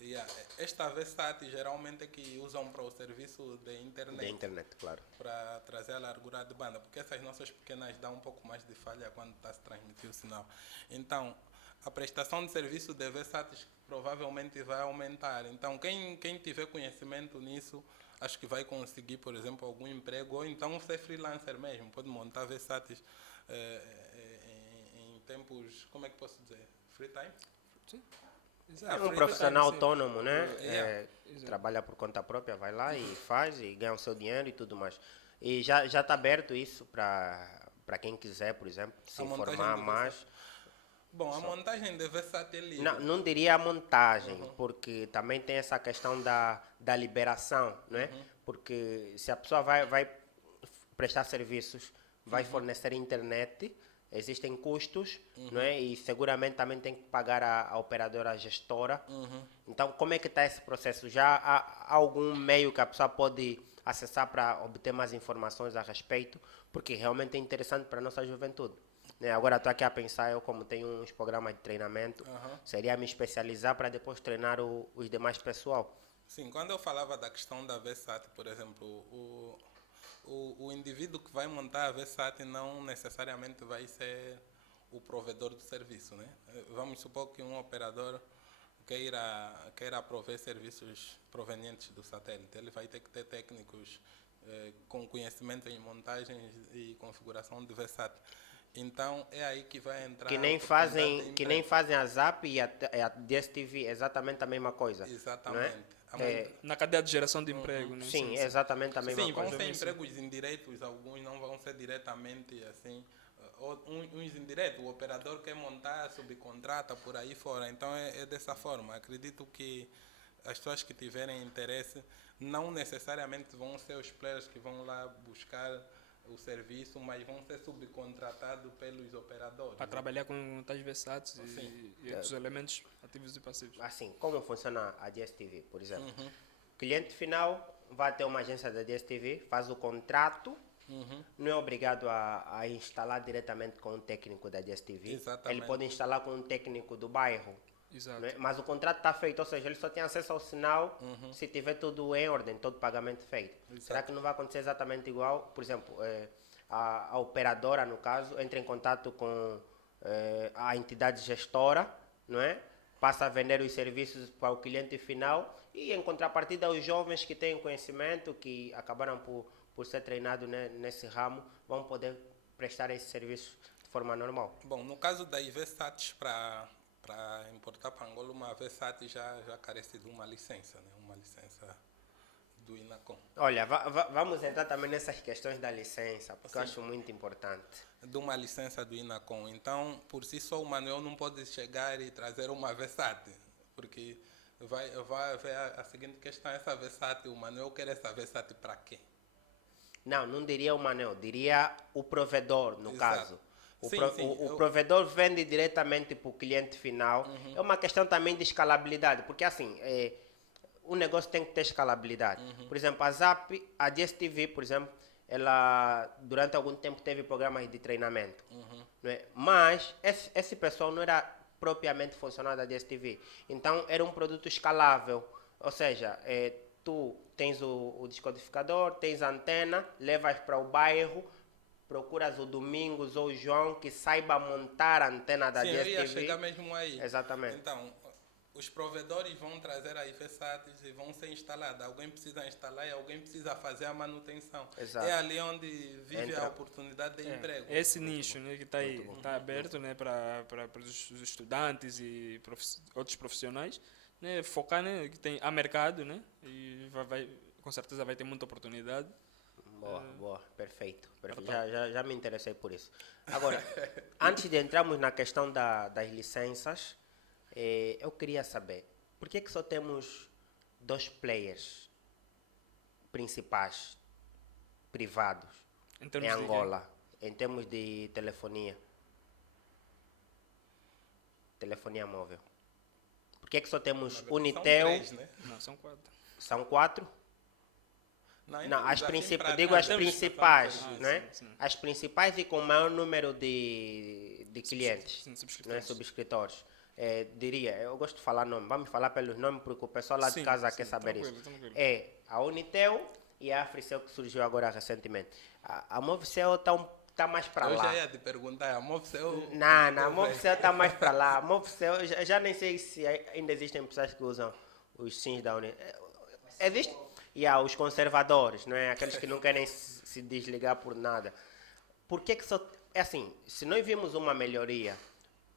E esta VSAT geralmente é que usam para o serviço de internet. Da internet, claro. Para trazer a largura de banda, porque essas nossas pequenas dão um pouco mais de falha quando está a se transmitir o sinal. Então, a prestação de serviço de VSATs provavelmente vai aumentar. Então, quem tiver conhecimento nisso, acho que vai conseguir, por exemplo, algum emprego, ou então ser freelancer mesmo, pode montar VSATs em tempos, como é que posso dizer? Free time? Sim. É um Free profissional time, sim. autônomo, né? Yeah. Trabalha por conta própria, vai lá e faz e ganha o seu dinheiro e tudo mais. E já está aberto isso para quem quiser, por exemplo, se A montagem informar do mais. Bom, a montagem de VSAT é livre. Não diria a montagem, porque também tem essa questão da liberação, não é? Porque se a pessoa vai prestar serviços, vai fornecer internet, existem custos, não é? E seguramente também tem que pagar a operadora gestora. Então, como é que está esse processo? Já há algum meio que a pessoa pode acessar para obter mais informações a respeito? Porque realmente é interessante para a nossa juventude. Né? Agora estou aqui a pensar, eu como tenho uns programas de treinamento, seria me especializar para depois treinar os demais pessoal. Sim, quando eu falava da questão da VSAT, por exemplo, o indivíduo que vai montar a VSAT não necessariamente vai ser o provedor do serviço, né? Vamos supor que um operador queira prover serviços provenientes do satélite. Ele vai ter que ter técnicos com conhecimento em montagens e configuração de VSAT. Então é aí que vai entrar Que nem fazem a ZAP e a DSTV, exatamente a mesma coisa. Exatamente. Não é? Na cadeia de geração de emprego, né? Sim, é exatamente a mesma Sim, vão coisa. ser empregos indiretos, alguns não vão ser diretamente assim. Uns indiretos, o operador quer montar, subcontrata por aí fora. Então é dessa forma. Acredito que as pessoas que tiverem interesse não necessariamente vão ser os players que vão lá buscar o serviço, mas vão ser subcontratados pelos operadores. Para trabalhar com tais VSATs Sim. e outros elementos ativos e passivos. Assim, como funciona a DSTV, por exemplo? O cliente final vai ter uma agência da DSTV, faz o contrato, não é obrigado a instalar diretamente com um técnico da DSTV. Exatamente. Ele pode instalar com um técnico do bairro. Exato. Né? Mas o contrato está feito, ou seja, ele só tem acesso ao sinal se tiver tudo em ordem, todo pagamento feito. Exato. Será que não vai acontecer exatamente igual? Por exemplo, a operadora, no caso, entra em contato com a entidade gestora, não é? Passa a vender os serviços para o cliente final e, em contrapartida, os jovens que têm conhecimento, que acabaram por ser treinados nesse ramo, vão poder prestar esse serviço de forma normal. Bom, no caso da VSATs para importar para Angola, uma VSAT já carece de uma licença, né? Uma licença do INACOM. Olha, vamos entrar também nessas questões da licença, porque eu acho muito importante. De uma licença do INACOM. Então, por si só, o Manuel não pode chegar e trazer uma Versace, porque vai haver a seguinte questão, essa Versace, o Manuel quer essa Versace para quê? Não diria o Manel, diria o provedor, no Exato. caso. Sim, O provedor vende diretamente para o cliente final. É uma questão também de escalabilidade, porque assim, o negócio tem que ter escalabilidade. Por exemplo, a Zap, a DSTV, por exemplo, ela durante algum tempo teve programas de treinamento. Não é? Mas esse pessoal não era propriamente funcionário da DSTV. Então era um produto escalável. Ou seja, tu tens o descodificador, tens a antena, levas para o bairro, procuras o Domingos ou o João que saiba montar a antena da Sim, eu ia DSTV. chegar mesmo aí. Exatamente. Então, os provedores vão trazer as Versaces e vão ser instaladas. Alguém precisa instalar e alguém precisa fazer a manutenção. Exato. É ali onde vive Entra. a oportunidade de emprego. Esse nicho, né, que está aí, está aberto, né, para os estudantes e outros profissionais, né, focar, né, que há mercado, né, e com certeza vai ter muita oportunidade. Boa, perfeito. Já me interessei por isso. Agora, antes de entrarmos na questão das licenças, eu queria saber, por que só temos 2 players principais, privados, Em em termos de quê? Angola, em termos de telefonia móvel? Por que só temos Na verdade, Unitel? são 3, né? Não, são 4. São 4? Não, as assim, principais, pra digo as trás, principais, temos né? sim. As principais e com maior número de clientes, Sim, né? subscritores. Subscritores. Diria, eu gosto de falar nome, vamos falar pelos nomes porque o pessoal lá de Sim, casa sim, quer saber tranquilo, isso. tranquilo. É a Unitel e a Africell que surgiu agora recentemente. A Movicel está mais para Eu lá. já ia te perguntar, a Movicel... Não, a Movicel está mais para lá. A Movicel, eu já nem sei se ainda existem pessoas que usam os sims da Unitel. Existe? E há os conservadores, não é? Aqueles que não querem se desligar por nada. Por que só... É assim, se nós vimos uma melhoria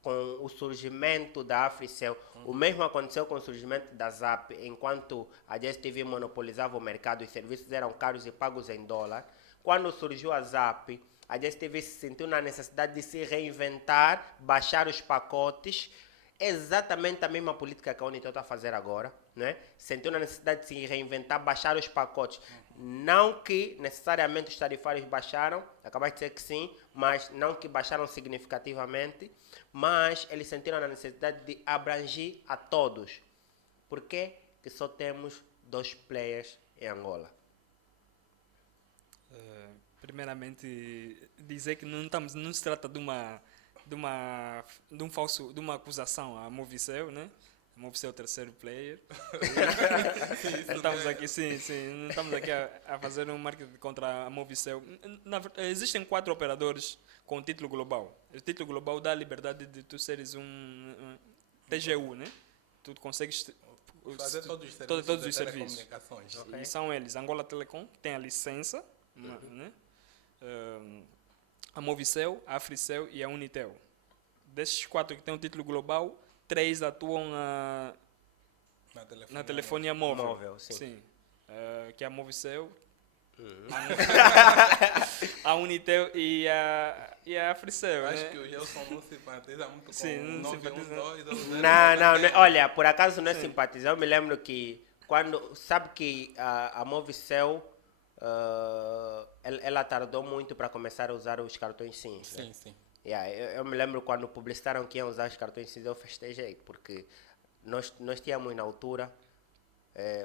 com o surgimento da Africell, o mesmo aconteceu com o surgimento da Zap, enquanto a DSTV monopolizava o mercado, os serviços eram caros e pagos em dólar. Quando surgiu a Zap, a DSTV se sentiu na necessidade de se reinventar, baixar os pacotes, exatamente a mesma política que a Unitel está a fazer agora, né? Sentiu na necessidade de se reinventar, baixar os pacotes. Não que necessariamente os tarifários baixaram, acabaste de dizer que sim, mas não que baixaram significativamente, mas eles sentiram a necessidade de abranger a todos. Por que só temos 2 players em Angola? Primeiramente, dizer que não se trata de uma acusação à Movicel, né? A Movicel é o terceiro player. Estamos aqui, não estamos aqui a fazer um marketing contra a Movicel. Existem 4 operadores com título global. O título global dá a liberdade de tu seres um TGU, né? Tu consegues Fazer todos os serviços de telecomunicações. E são eles, Angola Telecom, que tem a licença, né? A Movicel, a Africell e a Unitel. Desses 4 que têm o título global, 3 atuam na telefonia móvel. Sim. Que é a Movicel, a Unitel e a Africell. Acho né? que o Gelson não simpatiza muito com Sim, o não simpatiza. 912. Não, olha, por acaso não é simpatizar. Eu me lembro que sabe que a Movicel, ela tardou muito para começar a usar os cartões SIM. Sim, né? sim. Eu me lembro quando publicitaram que iam usar os cartões SIM, eu festejei, porque nós tínhamos na altura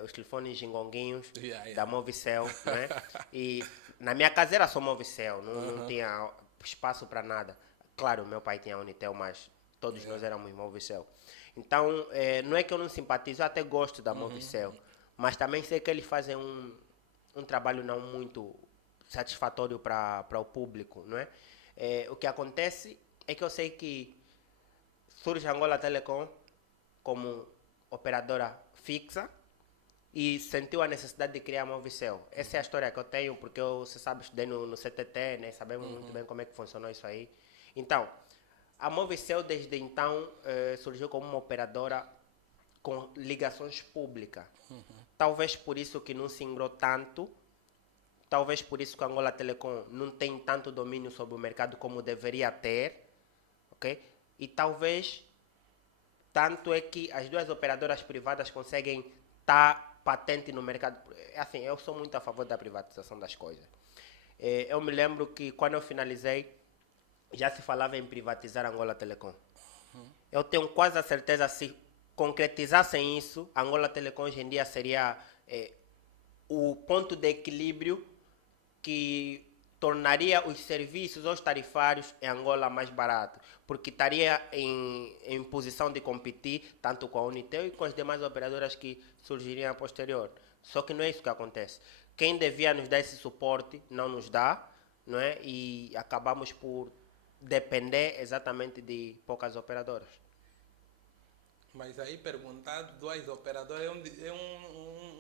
os telefones gingonguinhos da Movicel, né? E na minha casa era só Movicel, não tinha espaço para nada. Claro, meu pai tinha Unitel, mas todos nós éramos Movicel. Então, não é que eu não simpatizo, eu até gosto da Movicel, mas também sei que eles fazem um trabalho não muito satisfatório para o público, não é? O que acontece é que eu sei que surge a Angola Telecom como operadora fixa e sentiu a necessidade de criar a Movicel. Essa é a história que eu tenho, porque você sabe, estudei no CTT, né? Sabemos muito bem como é que funcionou isso aí. Então, a Movicel desde então surgiu como uma operadora com ligações públicas. Talvez por isso que não se ingrou tanto, talvez por isso que a Angola Telecom não tem tanto domínio sobre o mercado como deveria ter, ok? E talvez tanto é que as duas operadoras privadas conseguem estar patente no mercado. Assim, eu sou muito a favor da privatização das coisas. Eu me lembro que quando eu finalizei, já se falava em privatizar a Angola Telecom. Eu tenho quase a certeza, se concretizassem isso, a Angola Telecom hoje em dia seria o ponto de equilíbrio que tornaria os serviços, os tarifários em Angola mais baratos, porque estaria em posição de competir tanto com a Unitel e com as demais operadoras que surgiriam a posterior. Só que não é isso que acontece. Quem devia nos dar esse suporte não nos dá, não é? E acabamos por depender exatamente de poucas operadoras. Mas aí perguntar duas operadoras é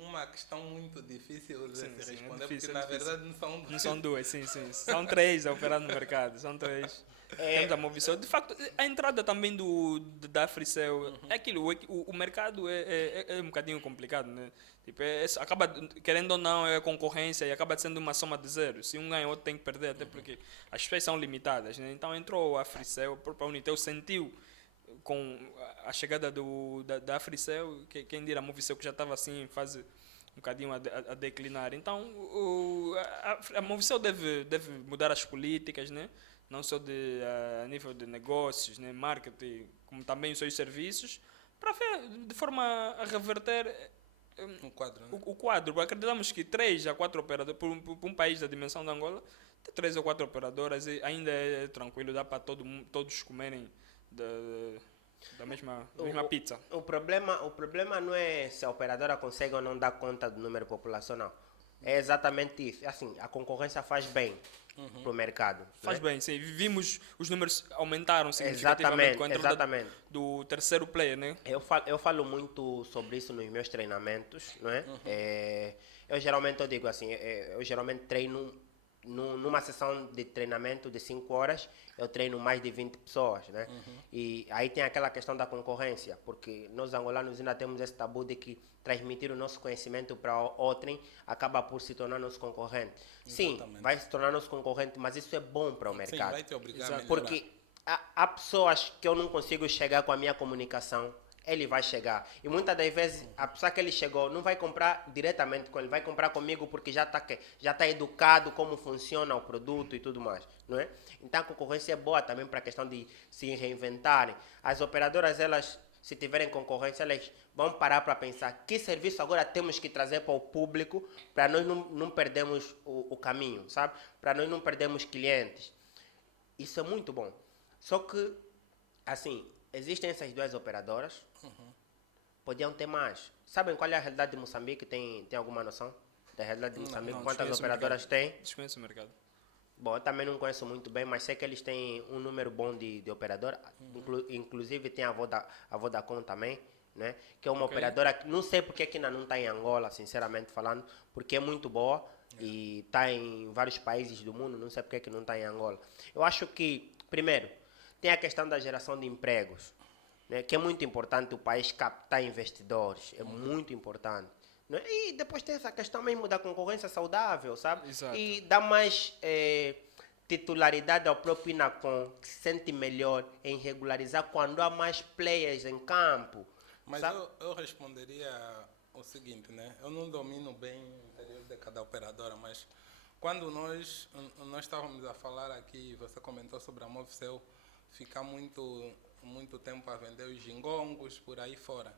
uma questão muito difícil de se responder, difícil, porque na verdade não são Não são duas, sim. São três a operar no mercado, são três. Temos a Movicel. De facto, a entrada também da Africell, é aquilo, o mercado é um bocadinho complicado, né? Tipo, acaba, querendo ou não, é concorrência e acaba sendo uma soma de zero. Se um ganha, o outro tem que perder, até porque as pessoas são limitadas, né? Então entrou a Africell, a própria Unitel sentiu com a chegada da Africell, quem dirá a Movicel que já estava assim em fase um bocadinho a declinar. Então a Movicel deve mudar as políticas, né? Não só a nível de negócios, né? Marketing, como também os seus serviços, para ver de forma a reverter um quadro, né? o quadro. Acreditamos que 3 a 4 operadoras, por um país da dimensão da Angola, ter 3 ou 4 operadoras ainda é tranquilo, dá para todos comerem da mesma pizza. O problema não é se a operadora consegue ou não dar conta do número populacional. É exatamente isso. Assim, a concorrência faz bem para o mercado. Faz né? bem, sim. Vimos os números aumentaram significativamente com a entrada Exatamente. do terceiro player, né? Eu falo muito sobre isso nos meus treinamentos, não é? Eu geralmente digo assim, eu geralmente treino numa sessão de treinamento de 5 horas, eu treino mais de 20 pessoas, né? E aí tem aquela questão da concorrência, porque nós angolanos ainda temos esse tabu de que transmitir o nosso conhecimento para outrem acaba por se tornar nosso concorrente. Sim, Exatamente. vai se tornar nosso concorrente, mas isso é bom para o Sim, mercado. vai te obrigar a Exato. melhorar. Porque há pessoas que eu não consigo chegar com a minha comunicação, ele vai chegar. E muitas das vezes a pessoa que ele chegou não vai comprar diretamente com ele, vai comprar comigo porque já está educado como funciona o produto e tudo mais, não é? Então a concorrência é boa também para a questão de se reinventarem. As operadoras, elas, se tiverem concorrência, elas vão parar para pensar que serviço agora temos que trazer para o público para nós não perdermos o caminho, sabe? Para nós não perdermos clientes. Isso é muito bom. Só que, assim, existem essas duas operadoras, podiam ter mais. Sabem qual é a realidade de Moçambique? Tem alguma noção da realidade de Moçambique? Quantas desconheço o operadoras mercado. tem? Desconheço o mercado. Bom, eu também não conheço muito bem, mas sei que eles têm um número bom de operadoras. Inclusive tem a Vodacom também, né? Que é uma operadora que não sei porque que ainda não está em Angola, sinceramente falando, porque é muito boa e está em vários países do mundo, não sei porque que não está em Angola. Eu acho que, primeiro, tem a questão da geração de empregos, né? Que é muito importante o país captar investidores, é muito importante. Né? E depois tem essa questão mesmo da concorrência saudável, sabe? Exato. E dá mais titularidade ao próprio INACOM, que se sente melhor em regularizar quando há mais players em campo. Mas sabe? eu responderia o seguinte, né? Eu não domino bem o interior de cada operadora, mas quando nós estávamos a falar aqui, você comentou sobre a Movicel ficar muito tempo a vender os gingongos por aí fora.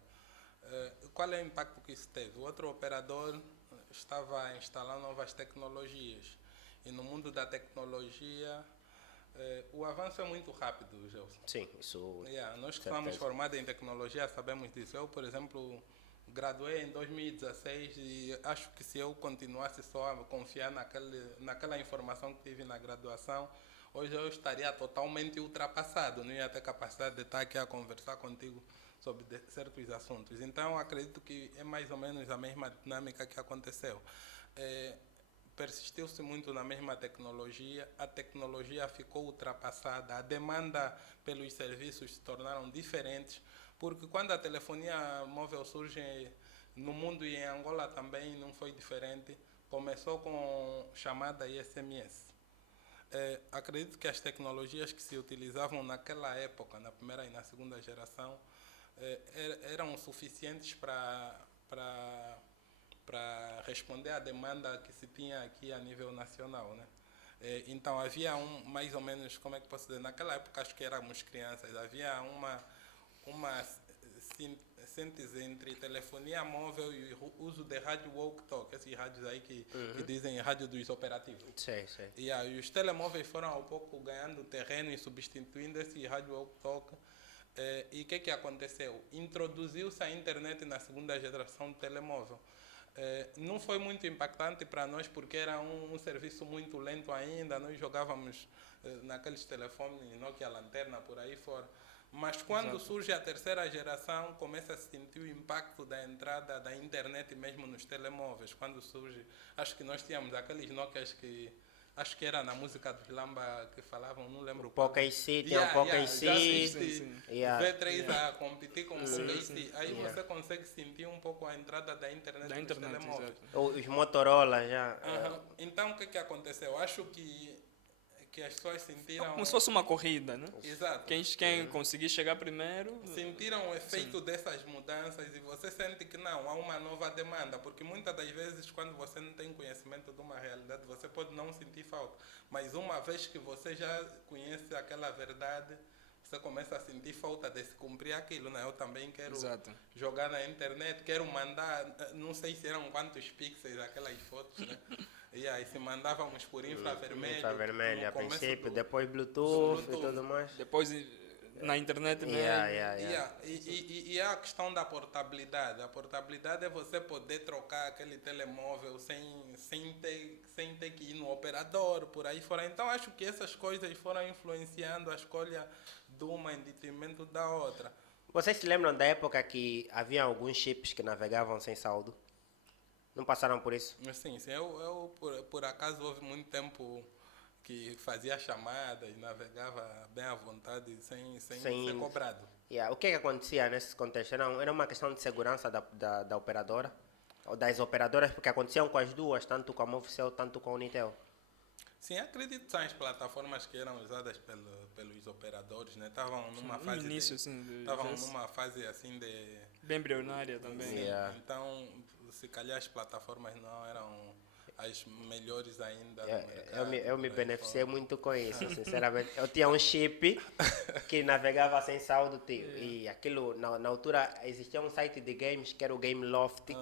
Qual é o impacto que isso teve? O outro operador estava a instalar novas tecnologias. E no mundo da tecnologia, o avanço é muito rápido, Gelson. Sim, isso. Nós que certeza. somos formados em tecnologia sabemos disso. Eu, por exemplo, graduei em 2016 e acho que se eu continuasse só a confiar naquela informação que tive na graduação, hoje eu estaria totalmente ultrapassado, não ia ter capacidade de estar aqui a conversar contigo sobre certos assuntos. Então, acredito que é mais ou menos a mesma dinâmica que aconteceu. Persistiu-se muito na mesma tecnologia, a tecnologia ficou ultrapassada, a demanda pelos serviços se tornaram diferentes, Porque quando a telefonia móvel surge no mundo e em Angola também não foi diferente, começou com chamada e SMS. Acredito que as tecnologias que se utilizavam naquela época, na primeira e na segunda geração, eram suficientes para responder à demanda que se tinha aqui a nível nacional, né? Então havia mais ou menos, como é que posso dizer, naquela época acho que éramos crianças, havia uma síntese entre telefonia móvel e o uso de rádio walk-talk, esses rádios aí que dizem rádio dos operativos. Sei, sei. E os telemóveis foram ao pouco ganhando terreno e substituindo esse rádio walk-talk. E o que aconteceu? Introduziu-se a internet na segunda geração do telemóvel. Não foi muito impactante para nós porque era um serviço muito lento ainda, nós jogávamos naqueles telefones Nokia Lanterna por aí fora. Mas quando surge a terceira geração, começa a se sentir o impacto da entrada da internet mesmo nos telemóveis. Quando surge, acho que nós tínhamos aqueles Nokias que, acho que era na música do Lamba que falavam, não lembro qual. Poca IC, tem um Poca IC. V3 a competir com o Poca IC. Aí você consegue sentir um pouco a entrada da internet nos telemóveis. Os Motorola já. Então o que aconteceu? Acho que as pessoas sentiram... Como se fosse uma corrida, né? Exato. Quem conseguir chegar primeiro... Sentiram o efeito dessas mudanças e você sente que não, há uma nova demanda, porque muitas das vezes quando você não tem conhecimento de uma realidade, você pode não sentir falta, mas uma vez que você já conhece aquela verdade, você começa a sentir falta de se cumprir aquilo, né? Eu também quero jogar na internet, quero mandar, não sei se eram quantos pixels aquelas fotos, né? E aí se mandávamos por infravermelho. Infravermelho, a princípio, depois Bluetooth e tudo mais. Depois na internet mesmo. E a questão da portabilidade. A portabilidade é você poder trocar aquele telemóvel sem ter que ir no operador, por aí fora. Então acho que essas coisas foram influenciando a escolha de uma em detrimento da outra. Vocês se lembram da época que havia alguns chips que navegavam sem saldo? Não passaram por isso? Sim. Eu por acaso houve muito tempo que fazia chamadas, navegava bem à vontade, sem ser cobrado. O que acontecia nesse contexto? Era uma questão de segurança da operadora? Ou das operadoras, porque aconteciam com as duas, tanto com a Movicel, tanto com a Unitel? Sim, acredito que são as plataformas que eram usadas pelos operadores, né? Estavam numa fase início, numa fase assim de... bem embrionária também. Então, se calhar as plataformas não eram as melhores ainda no mercado. Eu me beneficiei muito com isso, sinceramente. Eu tinha um chip que navegava sem saldo, e aquilo, na altura, existia um site de games que era o Game Loft,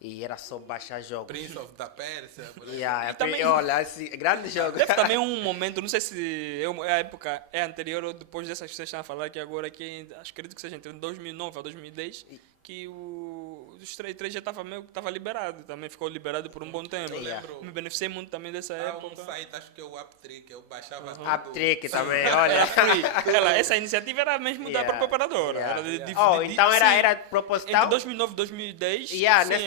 e era só baixar jogos. Prince of the Persia, por também, olha, grande jogo. Teve também um momento, não sei se a época é anterior ou depois dessas que vocês estão a falar aqui agora, que acredito que seja entre 2009 a 2010, que o 3 já estava liberado, também ficou liberado por um bom tempo. Me beneficiei muito também dessa época. Um site, acho que é o Uptrick, eu baixava tudo. Uptrick também, olha. Era free. Essa iniciativa era mesmo da própria operadora. Então era proposital? Entre 2009 e 2010.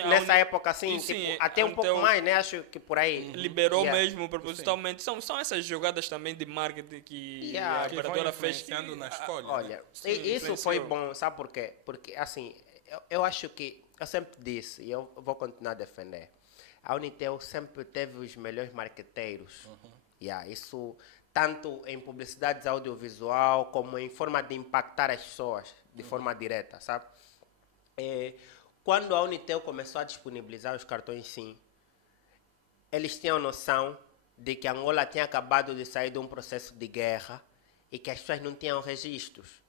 Nessa época, sim, até um pouco mais, né? Acho que por aí. Liberou mesmo propositalmente. São essas jogadas também de marketing que a operadora fez. Na escolha. Olha, isso foi bom, sabe por quê? Porque, assim, eu acho que, eu sempre disse, e eu vou continuar a defender, a Unitel sempre teve os melhores marqueteiros. Isso tanto em publicidades audiovisual, como em forma de impactar as pessoas de forma direta, sabe? Quando a Unitel começou a disponibilizar os cartões SIM, eles tinham noção de que Angola tinha acabado de sair de um processo de guerra e que as pessoas não tinham registros.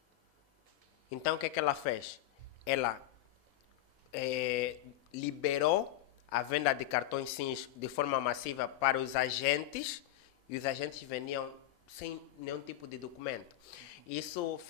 Então, o que ela fez? Ela liberou a venda de cartões SIM de forma massiva para os agentes, e os agentes vendiam sem nenhum tipo de documento. Isso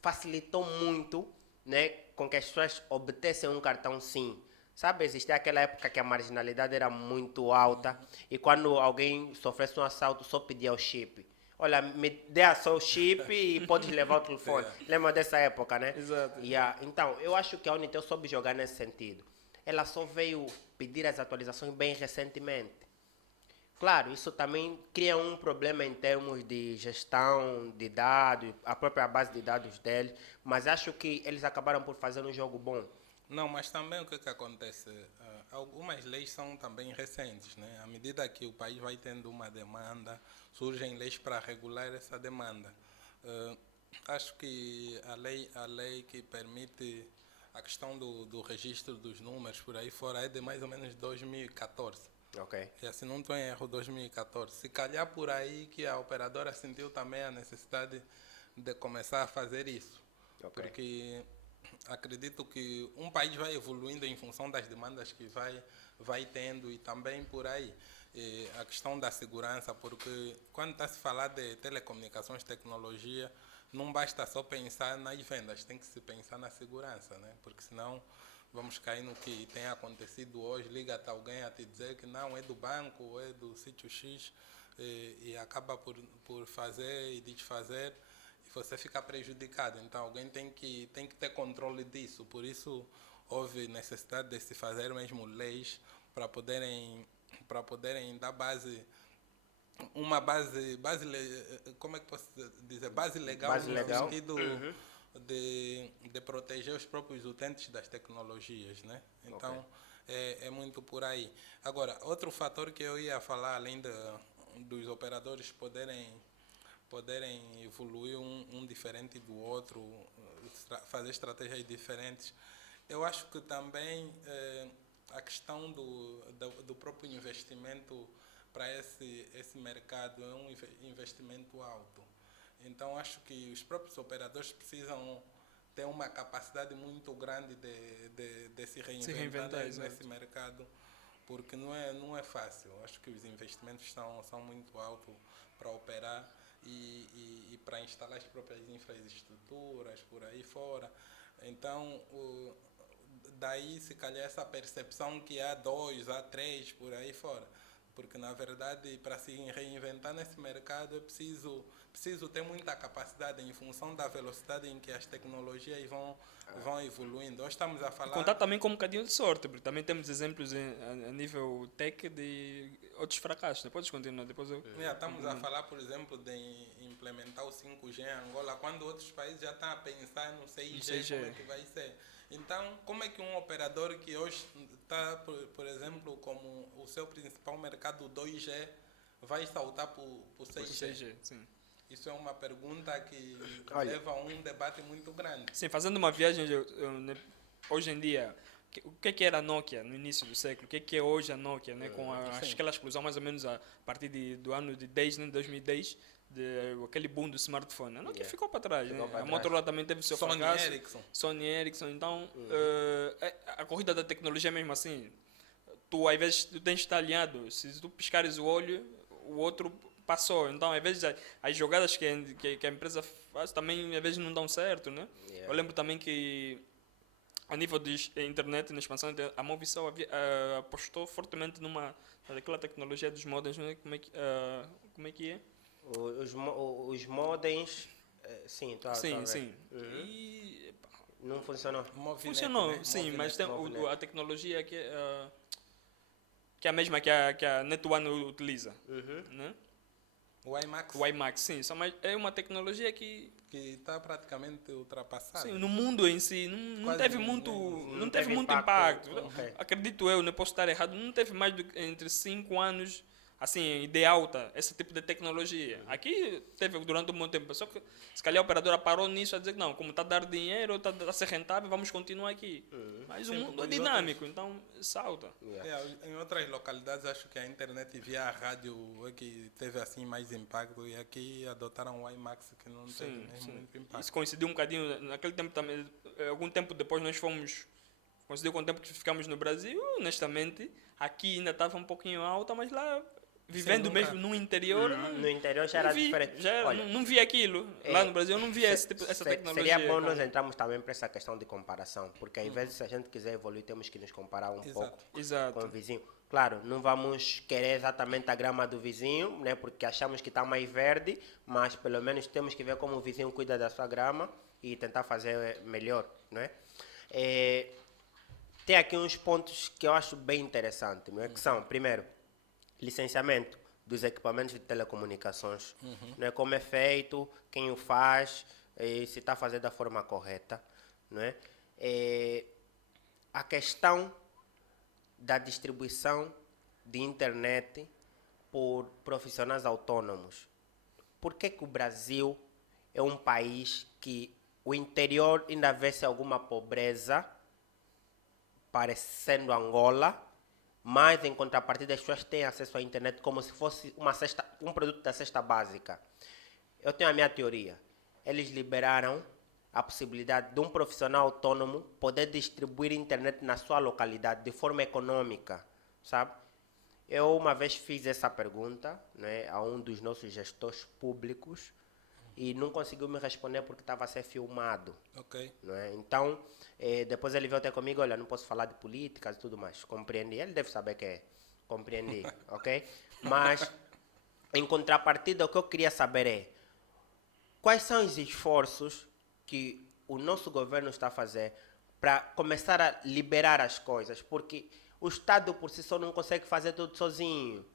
facilitou muito, né, com que as pessoas obtessem um cartão SIM. Sabe, existia aquela época que a marginalidade era muito alta, e quando alguém sofresse um assalto só pedia o chip. Olha, me dê só o chip e podes levar o telefone. Lembra dessa época, né? Exato. Então, eu acho que a Unitel soube jogar nesse sentido. Ela só veio pedir as atualizações bem recentemente. Claro, isso também cria um problema em termos de gestão de dados, a própria base de dados deles, mas acho que eles acabaram por fazer um jogo bom. Não, mas também o que acontece? Algumas leis são também recentes, né? À medida que o país vai tendo uma demanda, surgem leis para regular essa demanda. Acho que a lei que permite a questão do registro dos números por aí fora é de mais ou menos 2014. Ok. E assim não estou em erro, 2014. Se calhar por aí que a operadora sentiu também a necessidade de começar a fazer isso. Ok. Porque acredito que um país vai evoluindo em função das demandas que vai tendo e também por aí. E a questão da segurança, porque quando está se falar de telecomunicações, tecnologia, não basta só pensar nas vendas, tem que se pensar na segurança, né? Porque senão vamos cair no que tem acontecido hoje, liga-te alguém a te dizer que não, é do banco, ou é do sítio X, e acaba por fazer e desfazer, e você fica prejudicado. Então alguém tem que ter controle disso, por isso houve necessidade de se fazer mesmo leis para poderem dar como é que posso dizer, base legal Base no legal. sentido de proteger os próprios utentes das tecnologias, né? Então é muito por aí. Agora, outro fator que eu ia falar, além dos operadores poderem evoluir um diferente do outro, fazer estratégias diferentes, eu acho que também a questão do próprio investimento para esse mercado é um investimento alto. Então, acho que os próprios operadores precisam ter uma capacidade muito grande de se reinventar nesse mercado, porque não é fácil. Acho que os investimentos são muito altos para operar e para instalar as próprias infraestruturas por aí fora. Então, daí, se calhar, essa percepção que há 2, há 3 por aí fora. Porque, na verdade, para se reinventar nesse mercado é preciso ter muita capacidade em função da velocidade em que as tecnologias vão evoluindo. Hoje estamos a falar... Contar também com um bocadinho de sorte, porque também temos exemplos a nível tech de outros fracassos. Podes continuar, depois eu... estamos a falar, por exemplo, de implementar o 5G em Angola, quando outros países já estão a pensar no 6G, como é que vai ser. Então, como é que um operador que hoje está, por exemplo, como o seu principal mercado 2G, vai saltar para o 6G? Sim. Isso é uma pergunta que leva a um debate muito grande. Sim, fazendo uma viagem, hoje em dia, o que era a Nokia no início do século? O que é hoje a Nokia, né? Com aquela explosão mais ou menos a partir do ano de 2010, aquele boom do smartphone. A Nokia ficou para trás. A Motorola também teve o seu fracasso. Sony Ericsson. Então, a corrida da tecnologia é mesmo assim. Tu, às vezes, tu tens de estar alinhado. Se tu piscares o olho, o outro passou. Então, às vezes, as jogadas que a empresa faz também, às vezes, não dão certo, né? Eu lembro também que, a nível de internet, na expansão, a Movistar apostou fortemente naquela tecnologia dos modems, né? Como é que é? Os modems, sim, sim. E não funcionou. Movinet, Funcionou, né? sim, Movinet, mas tem a tecnologia que é a mesma que a Net One utiliza, né? O IMAX. O IMAX, sim, mas é uma tecnologia que está praticamente ultrapassada. Sim, no mundo em si não teve muito impacto. Okay. Acredito eu, não posso estar errado, não teve mais entre 5 anos assim, de alta, esse tipo de tecnologia. Aqui teve durante um bom tempo, só que se calhar a operadora parou nisso a dizer que não, como está a dar dinheiro, está a ser rentável, vamos continuar aqui. Mas o mundo é dinâmico, então salta. Em outras localidades acho que a internet via rádio é que teve assim mais impacto, e aqui adotaram o IMAX que não teve muito impacto. Isso coincidiu um bocadinho, naquele tempo também, algum tempo depois nós coincidiu com o tempo que ficamos no Brasil, honestamente, aqui ainda estava um pouquinho alta, mas lá vivendo mesmo no interior. No interior já era diferente. Olha, não vi aquilo. Lá no Brasil eu não vi essa tecnologia. Seria bom nós entrarmos também para essa questão de comparação, porque às vezes se a gente quiser evoluir temos que nos comparar um pouco com o vizinho. Claro, não vamos querer exatamente a grama do vizinho, né, porque achamos que está mais verde, mas pelo menos temos que ver como o vizinho cuida da sua grama e tentar fazer melhor, não é? Tem aqui uns pontos que eu acho bem interessantes, não é? Que são, primeiro, licenciamento. dos equipamentos de telecomunicações. Não é como é feito, quem o faz, se está fazendo da forma correta. Não é? A questão da distribuição de internet por profissionais autônomos. Por que o Brasil é um país que o interior ainda vê-se alguma pobreza, parecendo Angola, mas em contrapartida as pessoas têm acesso à internet como se fosse um produto da cesta básica? Eu tenho a minha teoria. Eles liberaram a possibilidade de um profissional autônomo poder distribuir internet na sua localidade de forma econômica, sabe? Eu uma vez fiz essa pergunta, né, a um dos nossos gestores públicos e não conseguiu me responder porque estava a ser filmado. Ok. Não é? Então, depois ele veio até comigo, olha, não posso falar de políticas e tudo mais. Compreendi. Ele deve saber que é. Compreendi, ok? Mas, em contrapartida, o que eu queria saber é quais são os esforços que o nosso governo está a fazer para começar a liberar as coisas, porque o Estado por si só não consegue fazer tudo sozinho.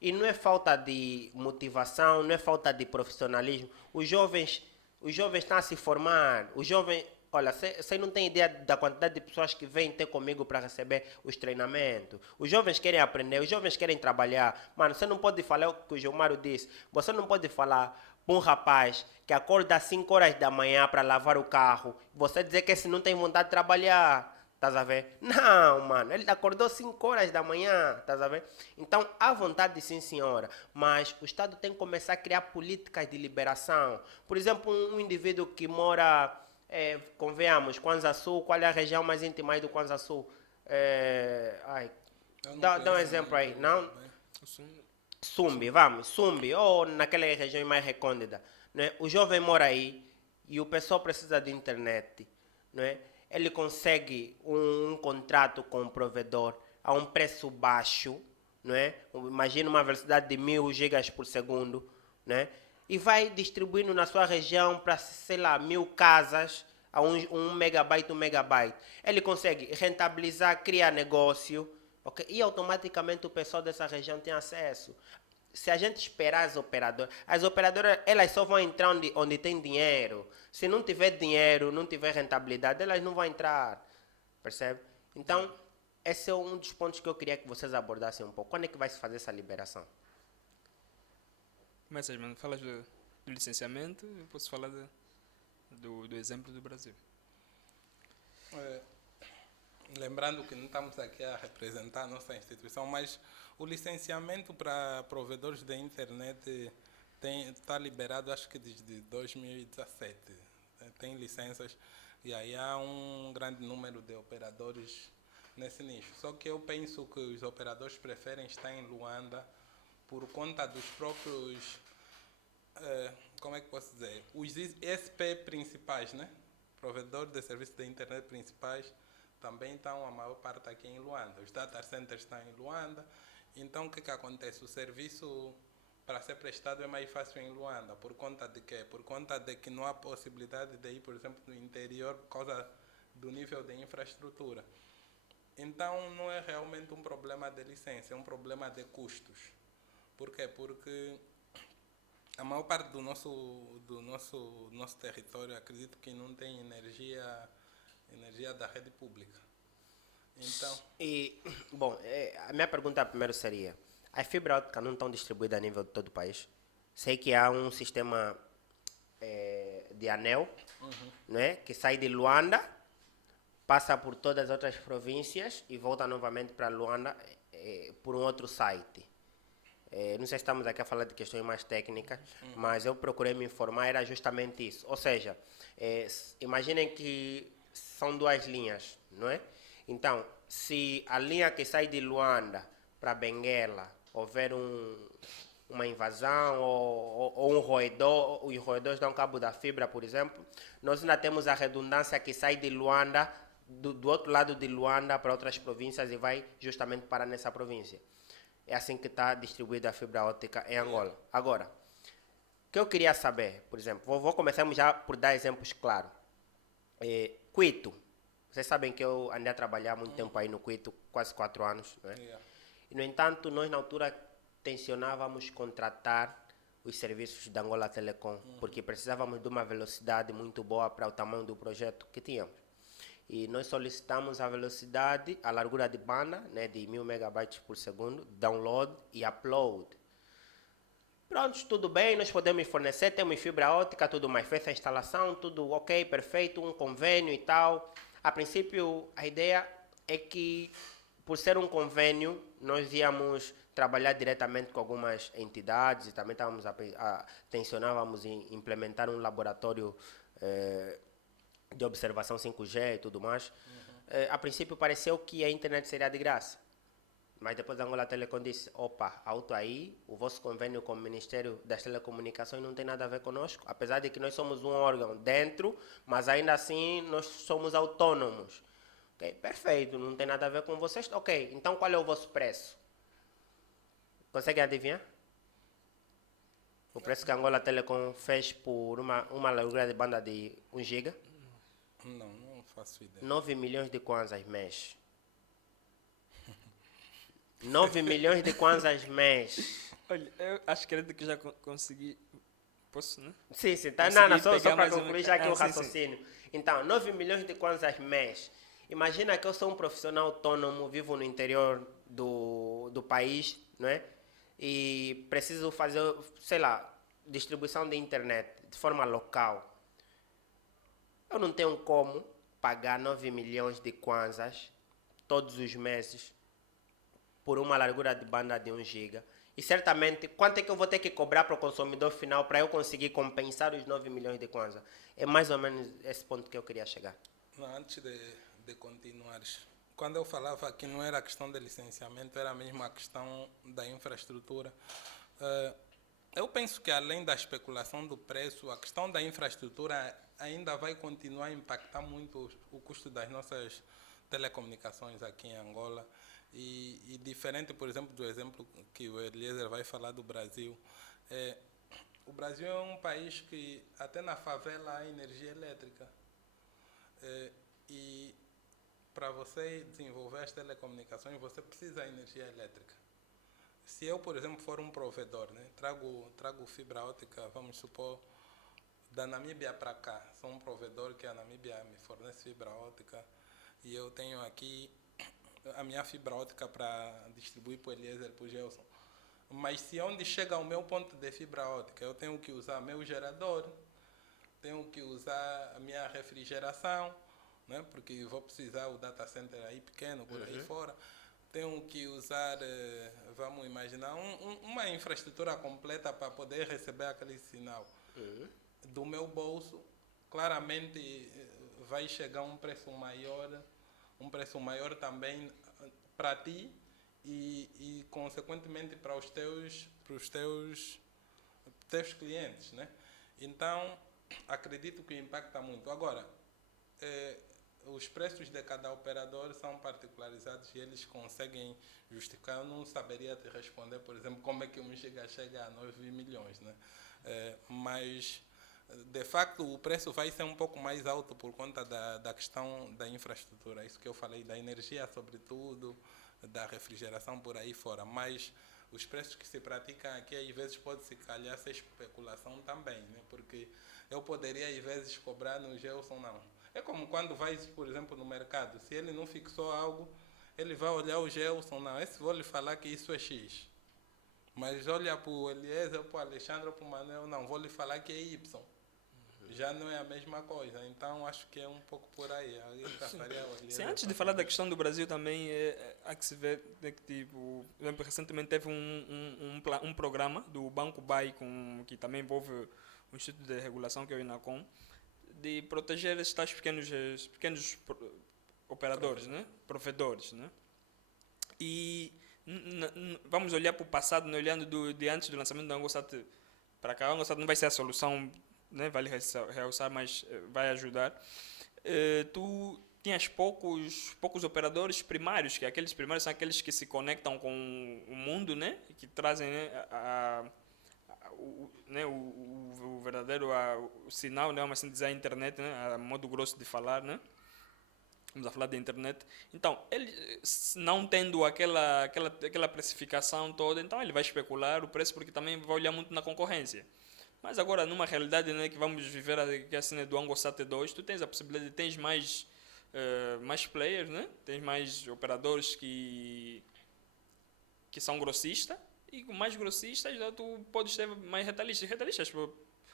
E não é falta de motivação, não é falta de profissionalismo. Os jovens estão a se formar. Os jovens, olha, você não tem ideia da quantidade de pessoas que vêm ter comigo para receber os treinamentos. Os jovens querem aprender, os jovens querem trabalhar. Mano, você não pode falar o que o Gilmário disse. Você não pode falar para um rapaz que acorda às 5 horas da manhã para lavar o carro, você dizer que esse não tem vontade de trabalhar. Estás a ver? Não, mano. Ele acordou 5 horas da manhã. Estás a ver? Então, há vontade, sim, senhora. Mas o Estado tem que começar a criar políticas de liberação. Por exemplo, um indivíduo que mora, convenhamos, Kwanza Sul. Qual é a região mais íntima aí do Kwanza Sul? Dá um exemplo aí. Não? Sumbi, vamos. Sumbi. Ou naquela região mais recôndita. Né? O jovem mora aí e o pessoal precisa de internet. Né? Ele consegue um contrato com o provedor a um preço baixo, não é? Imagina uma velocidade de 1000 gigas por segundo, né? E vai distribuindo na sua região para, sei lá, 1000 casas a 1 megabyte, 1 megabyte. Ele consegue rentabilizar, criar negócio, okay? E automaticamente o pessoal dessa região tem acesso. Se a gente esperar as operadoras elas só vão entrar onde tem dinheiro. Se não tiver dinheiro, não tiver rentabilidade, elas não vão entrar. Percebe? Então, esse é um dos pontos que eu queria que vocês abordassem um pouco. Quando é que vai se fazer essa liberação? Começas, mano. Falas do licenciamento, eu posso falar do exemplo do Brasil. Lembrando que não estamos aqui a representar a nossa instituição, mas o licenciamento para provedores de internet está liberado, acho que desde 2017. Tem licenças e aí há um grande número de operadores nesse nicho. Só que eu penso que os operadores preferem estar em Luanda por conta dos próprios, como é que posso dizer, os SP principais, né? Provedores de serviços de internet principais também estão a maior parte aqui em Luanda. Os data centers estão em Luanda. Então, o que acontece? O serviço para ser prestado é mais fácil em Luanda. Por conta de quê? Por conta de que não há possibilidade de ir, por exemplo, no interior por causa do nível de infraestrutura. Então, não é realmente um problema de licença, é um problema de custos. Por quê? Porque a maior parte do nosso território, acredito que não tem energia da rede pública. Então, Bom, a minha pergunta primeiro seria, as fibras ópticas não estão distribuídas a nível de todo o país? Sei que há um sistema de anel, né, que sai de Luanda, passa por todas as outras províncias e volta novamente para Luanda por um outro site. Não sei se estamos aqui a falar de questões mais técnicas, mas eu procurei me informar, era justamente isso. Ou seja, imaginem que são 2 linhas, não é? Então, se a linha que sai de Luanda para Benguela houver uma invasão ou um roedor, os roedores dão cabo da fibra, por exemplo, nós ainda temos a redundância que sai de Luanda, do outro lado de Luanda para outras províncias e vai justamente parar nessa província. É assim que está distribuída a fibra óptica em Angola. Agora, o que eu queria saber, por exemplo, vou começar já por dar exemplos claros. Quito. Vocês sabem que eu andei a trabalhar muito tempo aí no Quito, quase 4 anos. Né? Yeah. E, no entanto, nós na altura tensionávamos contratar os serviços da Angola Telecom, porque precisávamos de uma velocidade muito boa para o tamanho do projeto que tínhamos. E nós solicitamos a velocidade, a largura de banda, né, de 1000 megabytes por segundo, download e upload. Pronto, tudo bem, nós podemos fornecer, temos fibra ótica, tudo mais, fez a instalação, tudo ok, perfeito, um convênio e tal. A princípio, a ideia é que, por ser um convênio, nós íamos trabalhar diretamente com algumas entidades e também tensionávamos em implementar um laboratório de observação 5G e tudo mais. A princípio pareceu que a internet seria de graça, mas depois a Angola Telecom disse, opa, alto aí, o vosso convênio com o Ministério das Telecomunicações não tem nada a ver conosco, apesar de que nós somos um órgão dentro, mas ainda assim nós somos autônomos. Ok, perfeito, não tem nada a ver com vocês. Ok, então qual é o vosso preço? Consegue adivinhar? O preço que a Angola Telecom fez por uma largura de banda de 1 GB? Não faço ideia. 9 milhões de kwanzas mês. 9 milhões de kwanzas mês. Olha, eu acho que era que já consegui. Posso, né? Sim, tá. Consegui Não, só pegar para mais concluir um- já aqui o sim, sim. raciocínio. Então, 9 milhões de kwanzas mês. Imagina que eu sou um profissional autônomo, vivo no interior do país, não é? E preciso fazer, sei lá, distribuição de internet de forma local. Eu não tenho como pagar 9 milhões de kwanzas todos os meses por uma largura de banda de 1 GB. E certamente, quanto é que eu vou ter que cobrar para o consumidor final para eu conseguir compensar os 9 milhões de kwanza? É mais ou menos esse ponto que eu queria chegar. Não, antes de continuares, quando eu falava que não era a questão de licenciamento, era mesmo a questão da infraestrutura. Eu penso que além da especulação do preço, a questão da infraestrutura ainda vai continuar a impactar muito o custo das nossas telecomunicações aqui em Angola. E diferente, por exemplo, do exemplo que o Eliezer vai falar do Brasil, o Brasil é um país que até na favela há energia elétrica. E para você desenvolver as telecomunicações, você precisa de energia elétrica. Se eu, por exemplo, for um provedor, né, trago fibra óptica, vamos supor, da Namíbia para cá, sou um provedor que a Namíbia me fornece fibra óptica e eu tenho aqui a minha fibra óptica para distribuir para o Eliezer, para o Gelson. Mas se onde chega o meu ponto de fibra óptica, eu tenho que usar meu gerador, tenho que usar a minha refrigeração, né, porque vou precisar o data center aí pequeno, por aí fora. Tenho que usar, vamos imaginar, uma infraestrutura completa para poder receber aquele sinal. Do meu bolso, claramente vai chegar um preço maior também para ti e consequentemente para os teus clientes, né? Então, acredito que impacta muito. Agora, os preços de cada operador são particularizados e eles conseguem justificar. Eu não saberia te responder, por exemplo, como é que um chega a 9 milhões, né? Mas, de facto, o preço vai ser um pouco mais alto por conta da questão da infraestrutura. Isso que eu falei, da energia, sobretudo, da refrigeração por aí fora. Mas os preços que se praticam aqui, às vezes, pode se calhar ser especulação também, né? Porque eu poderia, às vezes, cobrar no Gelson, não. É como quando vai, por exemplo, no mercado. Se ele não fixou algo, ele vai olhar o Gelson, não. Esse vou lhe falar que isso é X. Mas olha para o Eliezer, para o Alexandre, para o Manuel, não. Vou lhe falar que é Y. Já não é a mesma coisa. Então, acho que é um pouco por aí. Sim, antes de falar da questão do Brasil também, há que se ver que, tipo, por exemplo, recentemente teve um programa do Banco BAI, que também envolve o Instituto de Regulação, que é o INACOM, de proteger esses tais pequenos operadores, né? Provedores, né? E vamos olhar para o passado, né? Olhando de antes do lançamento da AngoSat para cá. A AngoSat não vai ser a solução, né? Vale realçar, mas vai ajudar. Tu tinhas poucos operadores primários, que aqueles primários são aqueles que se conectam com o mundo, né? E que trazem, né? O verdadeiro o sinal, né, mas assim dizer, a internet, né, a modo grosso de falar, né? Estamos a falar de internet. Então, ele não tendo aquela precificação toda, então ele vai especular o preço porque também vai olhar muito na concorrência. Mas agora, numa realidade, né, que vamos viver que assim, do AngoSat 2, tu tens a possibilidade, tens mais players, né? Tens mais operadores que são grossistas, e com mais grossistas tu podes ter mais retalhistas. Retalhistas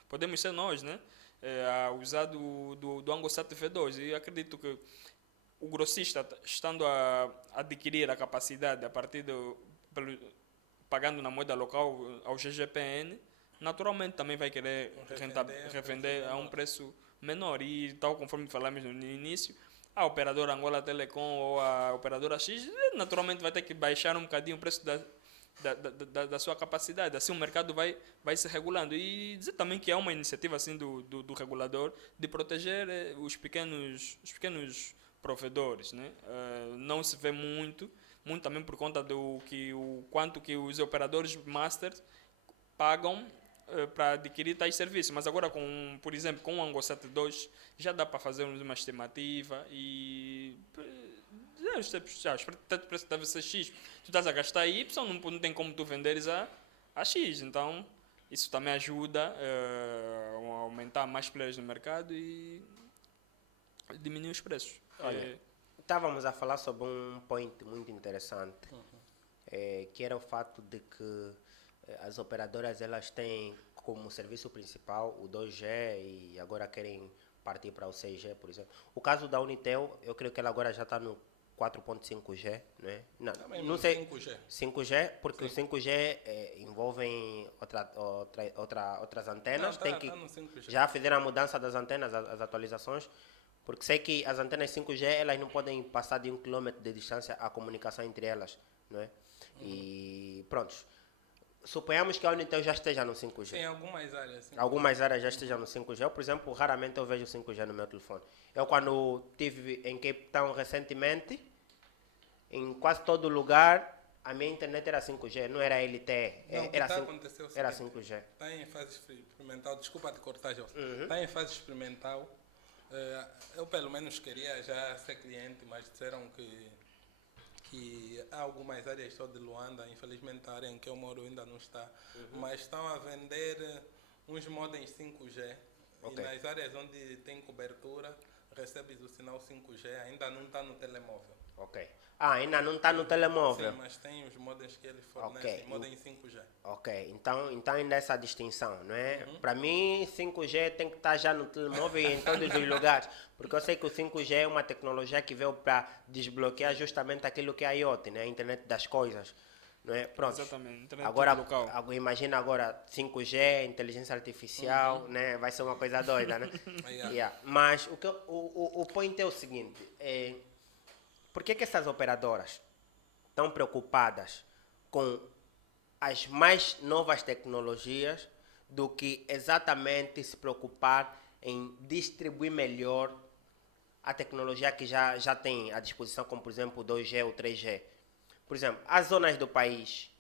podemos ser nós, né? A usar do AngoSat V2. E acredito que o grossista, estando a adquirir a capacidade a partir pagando na moeda local ao GGPN, naturalmente também vai querer revender a um preço menor. E tal conforme falamos no início, a operadora Angola Telecom ou a operadora X naturalmente vai ter que baixar um bocadinho o preço da sua capacidade. Assim o mercado vai se regulando. E dizer também que é uma iniciativa assim do regulador de proteger os pequenos provedores, né? Não se vê muito também por conta do quanto que os operadores masters pagam para adquirir tais serviços. Mas agora, por exemplo, com o AngoSat 2, já dá para fazer uma estimativa e o preço deve ser X. Tu estás a gastar Y, não tem como tu venderes a X. Então, isso também ajuda a aumentar mais players no mercado e diminuir os preços. Olha, estávamos a falar sobre um point muito interessante, que era o fato de que as operadoras elas têm como serviço principal o 2G e agora querem partir para o 6G, por exemplo. O caso da Unitel, eu creio que ela agora já está no 4.5G, né? Não sei, 5G. 5G, porque Sim. o 5G envolvem outras antenas. Não, tá no 5G. Já fizeram a mudança das antenas, as atualizações, porque sei que as antenas 5G elas não podem passar de 1 km de distância a comunicação entre elas, não é? E pronto. Suponhamos que a Unitel já esteja no 5G. Em algumas áreas. Sim. Algumas áreas já estejam no 5G. Eu, por exemplo, raramente eu vejo 5G no meu telefone. Eu, quando estive em Cape Town recentemente, em quase todo lugar, a minha internet era 5G, não era LTE. Não, Era, era seguinte, 5G. Está em fase experimental. Desculpa te cortar, José. Está em fase experimental. Eu, pelo menos, queria já ser cliente, mas disseram que há algumas áreas só de Luanda, infelizmente a área em que eu moro ainda não está, mas estão a vender uns modems 5G. Ok. E nas áreas onde tem cobertura, recebes o sinal 5G, ainda não está no telemóvel. Ok. Ainda não está no telemóvel. Sim, mas tem os modems que eles fornecem, Ok. modem 5G. Ok, então ainda essa distinção, não é? Para mim, 5G tem que estar já no telemóvel e em todos os lugares, porque eu sei que o 5G é uma tecnologia que veio para desbloquear justamente aquilo que é a IoT, né? A internet das coisas, não é? Pronto. Exatamente. Internet Agora, local. imagina agora 5G, inteligência artificial, né? Vai ser uma coisa doida, né? Yeah. Mas o point é o seguinte, por que essas operadoras estão preocupadas com as mais novas tecnologias do que exatamente se preocupar em distribuir melhor a tecnologia que já tem à disposição, como por exemplo o 2G ou 3G? Por exemplo, há zonas do país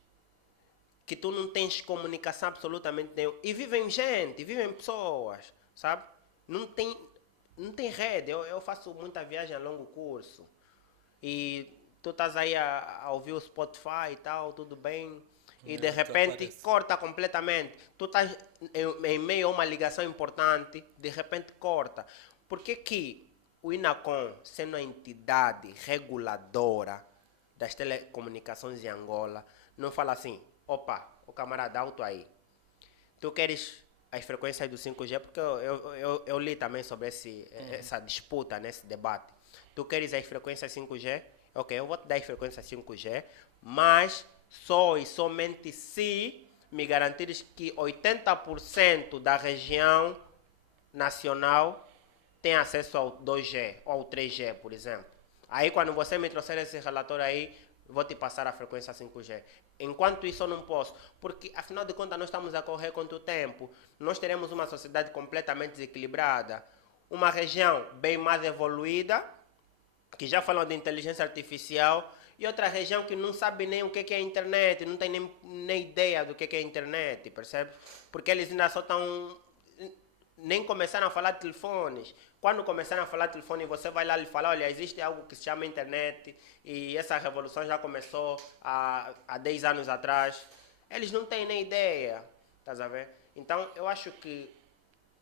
que tu não tens comunicação absolutamente nenhuma e vivem gente, vivem pessoas, sabe? Não tem rede. Eu faço muita viagem a longo curso e tu estás aí a ouvir o Spotify e tal, tudo bem, e de repente desaparece. corta completamente. Tu estás em meio a uma ligação importante, de repente corta. Por que o INACOM, sendo a entidade reguladora das telecomunicações em Angola, não fala assim, opa, o camarada alto aí, tu queres as frequências do 5G, porque eu li também sobre essa disputa, nesse debate. Tu queres as frequências 5G? Ok, eu vou te dar as frequências 5G, mas só e somente se me garantires que 80% da região nacional tem acesso ao 2G ou ao 3G, por exemplo. Aí quando você me trouxer esse relatório aí, vou te passar a frequência 5G. Enquanto isso eu não posso, porque afinal de contas nós estamos a correr contra o tempo. Nós teremos uma sociedade completamente desequilibrada, uma região bem mais evoluída, que já falam de inteligência artificial, e outra região que não sabe nem o que é a internet, não tem nem ideia do que é a internet, percebe? Porque eles ainda só estão nem começaram a falar de telefones. Quando começaram a falar de telefone, você vai lá e fala, olha, existe algo que se chama internet e essa revolução já começou há 10 anos atrás. Eles não têm nem ideia, estás a ver? Então, eu acho que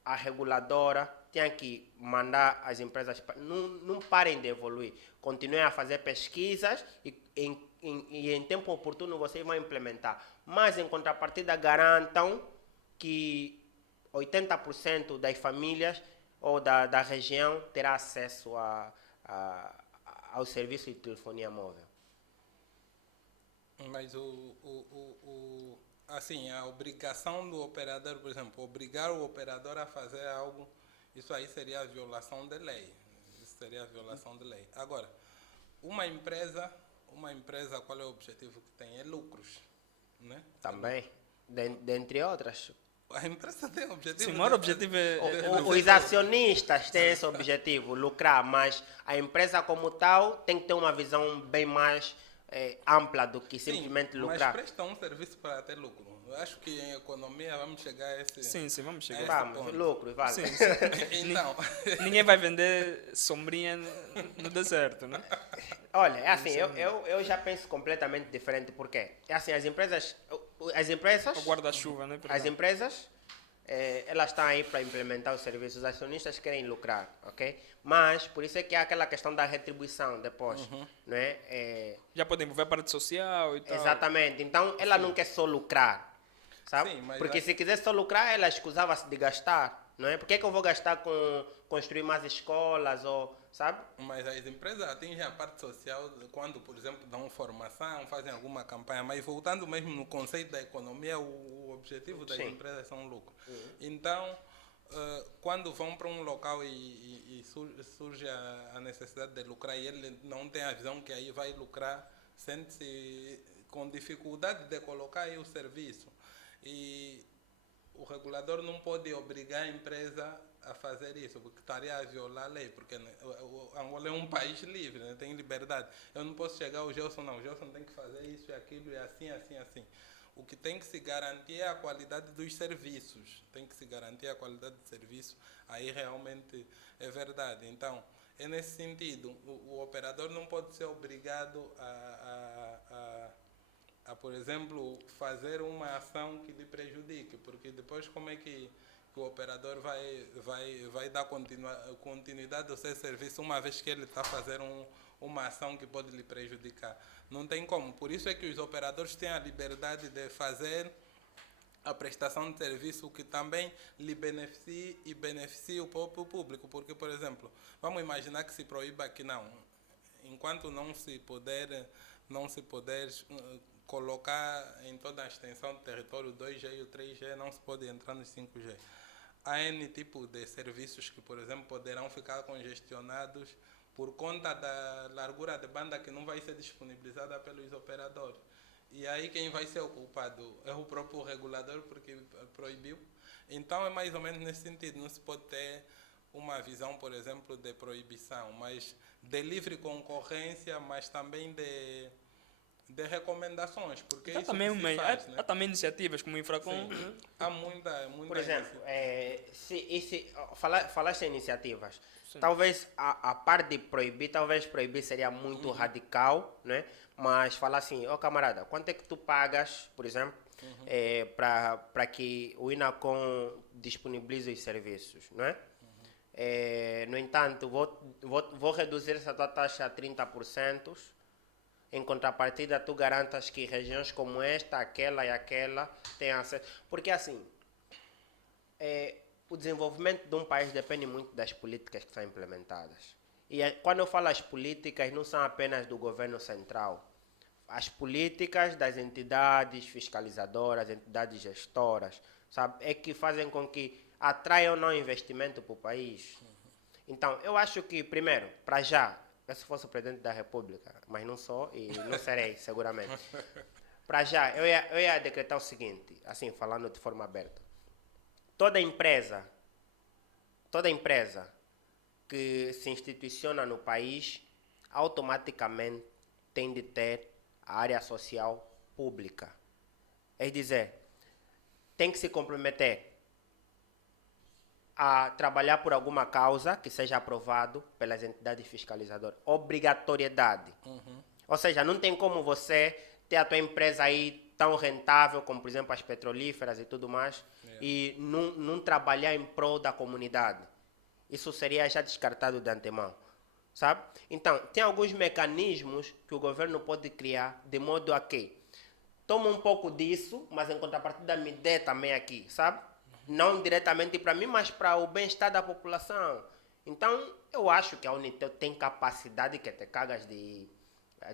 a reguladora tem que mandar as empresas, não parem de evoluir, continuem a fazer pesquisas e em tempo oportuno vocês vão implementar. Mas, em contrapartida, garantam que 80% das famílias ou da região terá acesso ao serviço de telefonia móvel. Mas assim, a obrigação do operador, por exemplo, obrigar o operador a fazer algo, isso aí seria a violação de lei. Isso seria a violação de lei. Agora, uma empresa, qual é o objetivo que tem? É lucros, né? Também, dentre outras. A empresa tem o objetivo. Sim, o maior objetivo é Os acionistas têm esse objetivo, lucrar, mas a empresa como tal tem que ter uma visão bem mais ampla do que simplesmente lucrar. Mas prestam um serviço para ter lucro. Eu acho que em economia vamos chegar a esse. Sim, vamos chegar. Vamos, lucro, vale. Sim. Então, Ninguém vai vender sombrinha no deserto, né? Olha, é assim, eu já penso completamente diferente, porque é assim, as empresas, O guarda-chuva, né? as empresas, elas estão aí para implementar os serviços, os acionistas querem lucrar, ok? Mas, por isso é que há aquela questão da retribuição depois, não é? Já podem envolver a parte social e tal. Exatamente, então ela não quer só lucrar, sabe? Sim, mas porque se quisesse só lucrar, ela escusava-se de gastar, não é? Por que eu vou gastar com construir mais escolas, ou, sabe? mas as empresas atingem a parte social quando, por exemplo, dão formação, fazem alguma campanha, mas voltando mesmo no conceito da economia, o objetivo das Sim. empresas são lucro. Então, quando vão para um local e surge a necessidade de lucrar e ele não tem a visão que aí vai lucrar, sente-se com dificuldade de colocar aí o serviço. E o regulador não pode obrigar a empresa a fazer isso, porque estaria a violar a lei, porque o Angola é um país livre, né? Tem liberdade. Eu não posso chegar ao Gelson, não, o Gelson tem que fazer isso e aquilo, e assim, assim, assim. O que tem que se garantir é a qualidade dos serviços. Tem que se garantir a qualidade do serviço, aí realmente é verdade. Então, é nesse sentido, o operador não pode ser obrigado a, por exemplo, fazer uma ação que lhe prejudique, porque depois como é que o operador vai dar continuidade ao seu serviço uma vez que ele está fazendo uma ação que pode lhe prejudicar? Não tem como. Por isso é que os operadores têm a liberdade de fazer a prestação de serviço que também lhe beneficie e beneficie o próprio público. Porque, por exemplo, vamos imaginar que se proíba que não. Enquanto não se puder colocar em toda a extensão do território 2G e o 3G, não se pode entrar no 5G. Há N tipo de serviços que, por exemplo, poderão ficar congestionados por conta da largura de banda que não vai ser disponibilizada pelos operadores. E aí quem vai ser o culpado é o próprio regulador, porque proibiu. Então é mais ou menos nesse sentido. Não se pode ter uma visão, por exemplo, de proibição, mas de livre concorrência, mas também de recomendações, porque Há isso também, que se faz, né? há também iniciativas como o Infracom. Sim. Há muita Por exemplo, iniciativa. falaste em iniciativas. Sim. Talvez a parte de proibir, talvez proibir seria muito radical, né? Mas falar assim, camarada, quanto é que tu pagas, por exemplo, para que o Inacom disponibilize os serviços, não é? No entanto, vou reduzir essa tua taxa a 30%. Em contrapartida, tu garantas que regiões como esta, aquela e aquela tenham acesso. Porque, assim, o desenvolvimento de um país depende muito das políticas que são implementadas. E quando eu falo as políticas, não são apenas do governo central. As políticas das entidades fiscalizadoras, entidades gestoras, sabe? É que fazem com que atraiam ou não investimento para o país. Então, eu acho que, primeiro, para já, se fosse o presidente da República, mas não sou e não serei, seguramente. Para já, eu ia decretar o seguinte, assim, falando de forma aberta. Toda empresa que se instituciona no país, automaticamente tem de ter a área social pública. É dizer, tem que se comprometer a trabalhar por alguma causa que seja aprovado pelas entidades fiscalizadoras. Obrigatoriedade. Ou seja, não tem como você ter a tua empresa aí tão rentável como, por exemplo, as petrolíferas e tudo mais, e não trabalhar em prol da comunidade. Isso seria já descartado de antemão, sabe? Então, tem alguns mecanismos que o governo pode criar de modo a que toma um pouco disso, mas em contrapartida me dê também aqui, sabe? Não diretamente para mim, mas para o bem-estar da população. Então, eu acho que a Unitel tem capacidade, que te cagas de,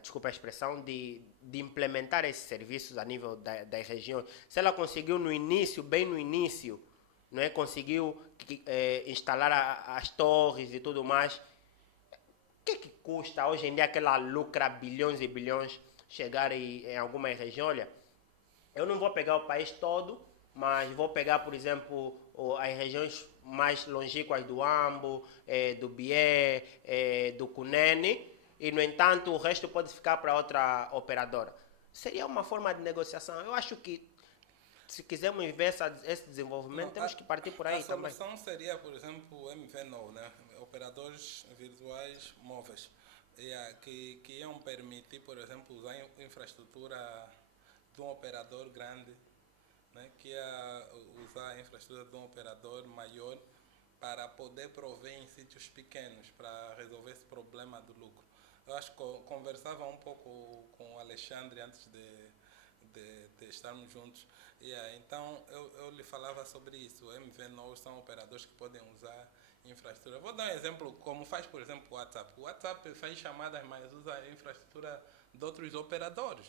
desculpa a expressão, de implementar esses serviços a nível das regiões. Se ela conseguiu no início, bem no início, não é? Conseguiu instalar as torres e tudo mais. O que custa hoje em dia que ela lucra bilhões e bilhões chegar em algumas regiões? Olha, eu não vou pegar o país todo, mas vou pegar, por exemplo, as regiões mais longínquas do Ambo, do Bié, do Cunene, e, no entanto, o resto pode ficar para outra operadora. Seria uma forma de negociação. Eu acho que, se quisermos ver esse desenvolvimento, temos que partir por aí também. A solução seria, por exemplo, o MVNO, né? Operadores virtuais móveis, que iam permitir, por exemplo, usar a infraestrutura de um operador grande, né? Que ia usar a infraestrutura de um operador maior para poder prover em sítios pequenos, para resolver esse problema do lucro. Eu acho que conversava um pouco com o Alexandre antes de estarmos juntos. Então, eu lhe falava sobre isso. O MVNO são operadores que podem usar infraestrutura. Vou dar um exemplo, como faz, por exemplo, o WhatsApp. O WhatsApp faz chamadas, mas usa a infraestrutura de outros operadores.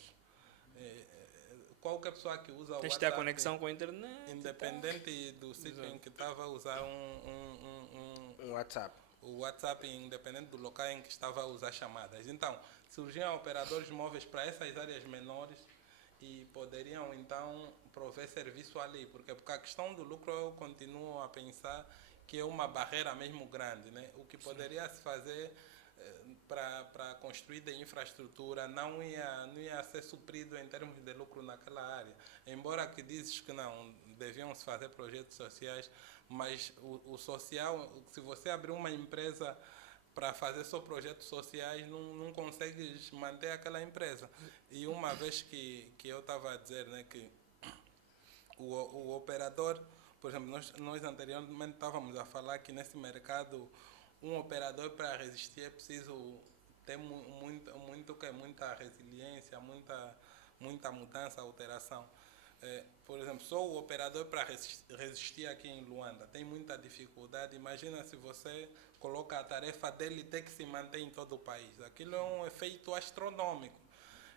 Qualquer pessoa que usa o WhatsApp... Tens de ter a conexão com a internet. Independente do sítio em que estava a usar um WhatsApp. O WhatsApp, independente do local em que estava a usar chamadas. Então, surgiam operadores móveis para essas áreas menores e poderiam, então, prover serviço ali. Porque a questão do lucro, eu continuo a pensar que é uma barreira mesmo grande, né? O que poderia se fazer para construir de infraestrutura não ia ser suprido em termos de lucro naquela área. Embora que dizes que não, deviam se fazer projetos sociais, mas o social, se você abrir uma empresa para fazer só projetos sociais, não consegues manter aquela empresa. E uma vez que eu estava a dizer, né, que o operador, por exemplo, nós anteriormente estávamos a falar que nesse mercado um operador para resistir é preciso ter muita resiliência, muita mudança, alteração. Por exemplo, só o operador para resistir aqui em Luanda tem muita dificuldade. Imagina se você coloca a tarefa dele ter que se manter em todo o país. Aquilo é um efeito astronômico.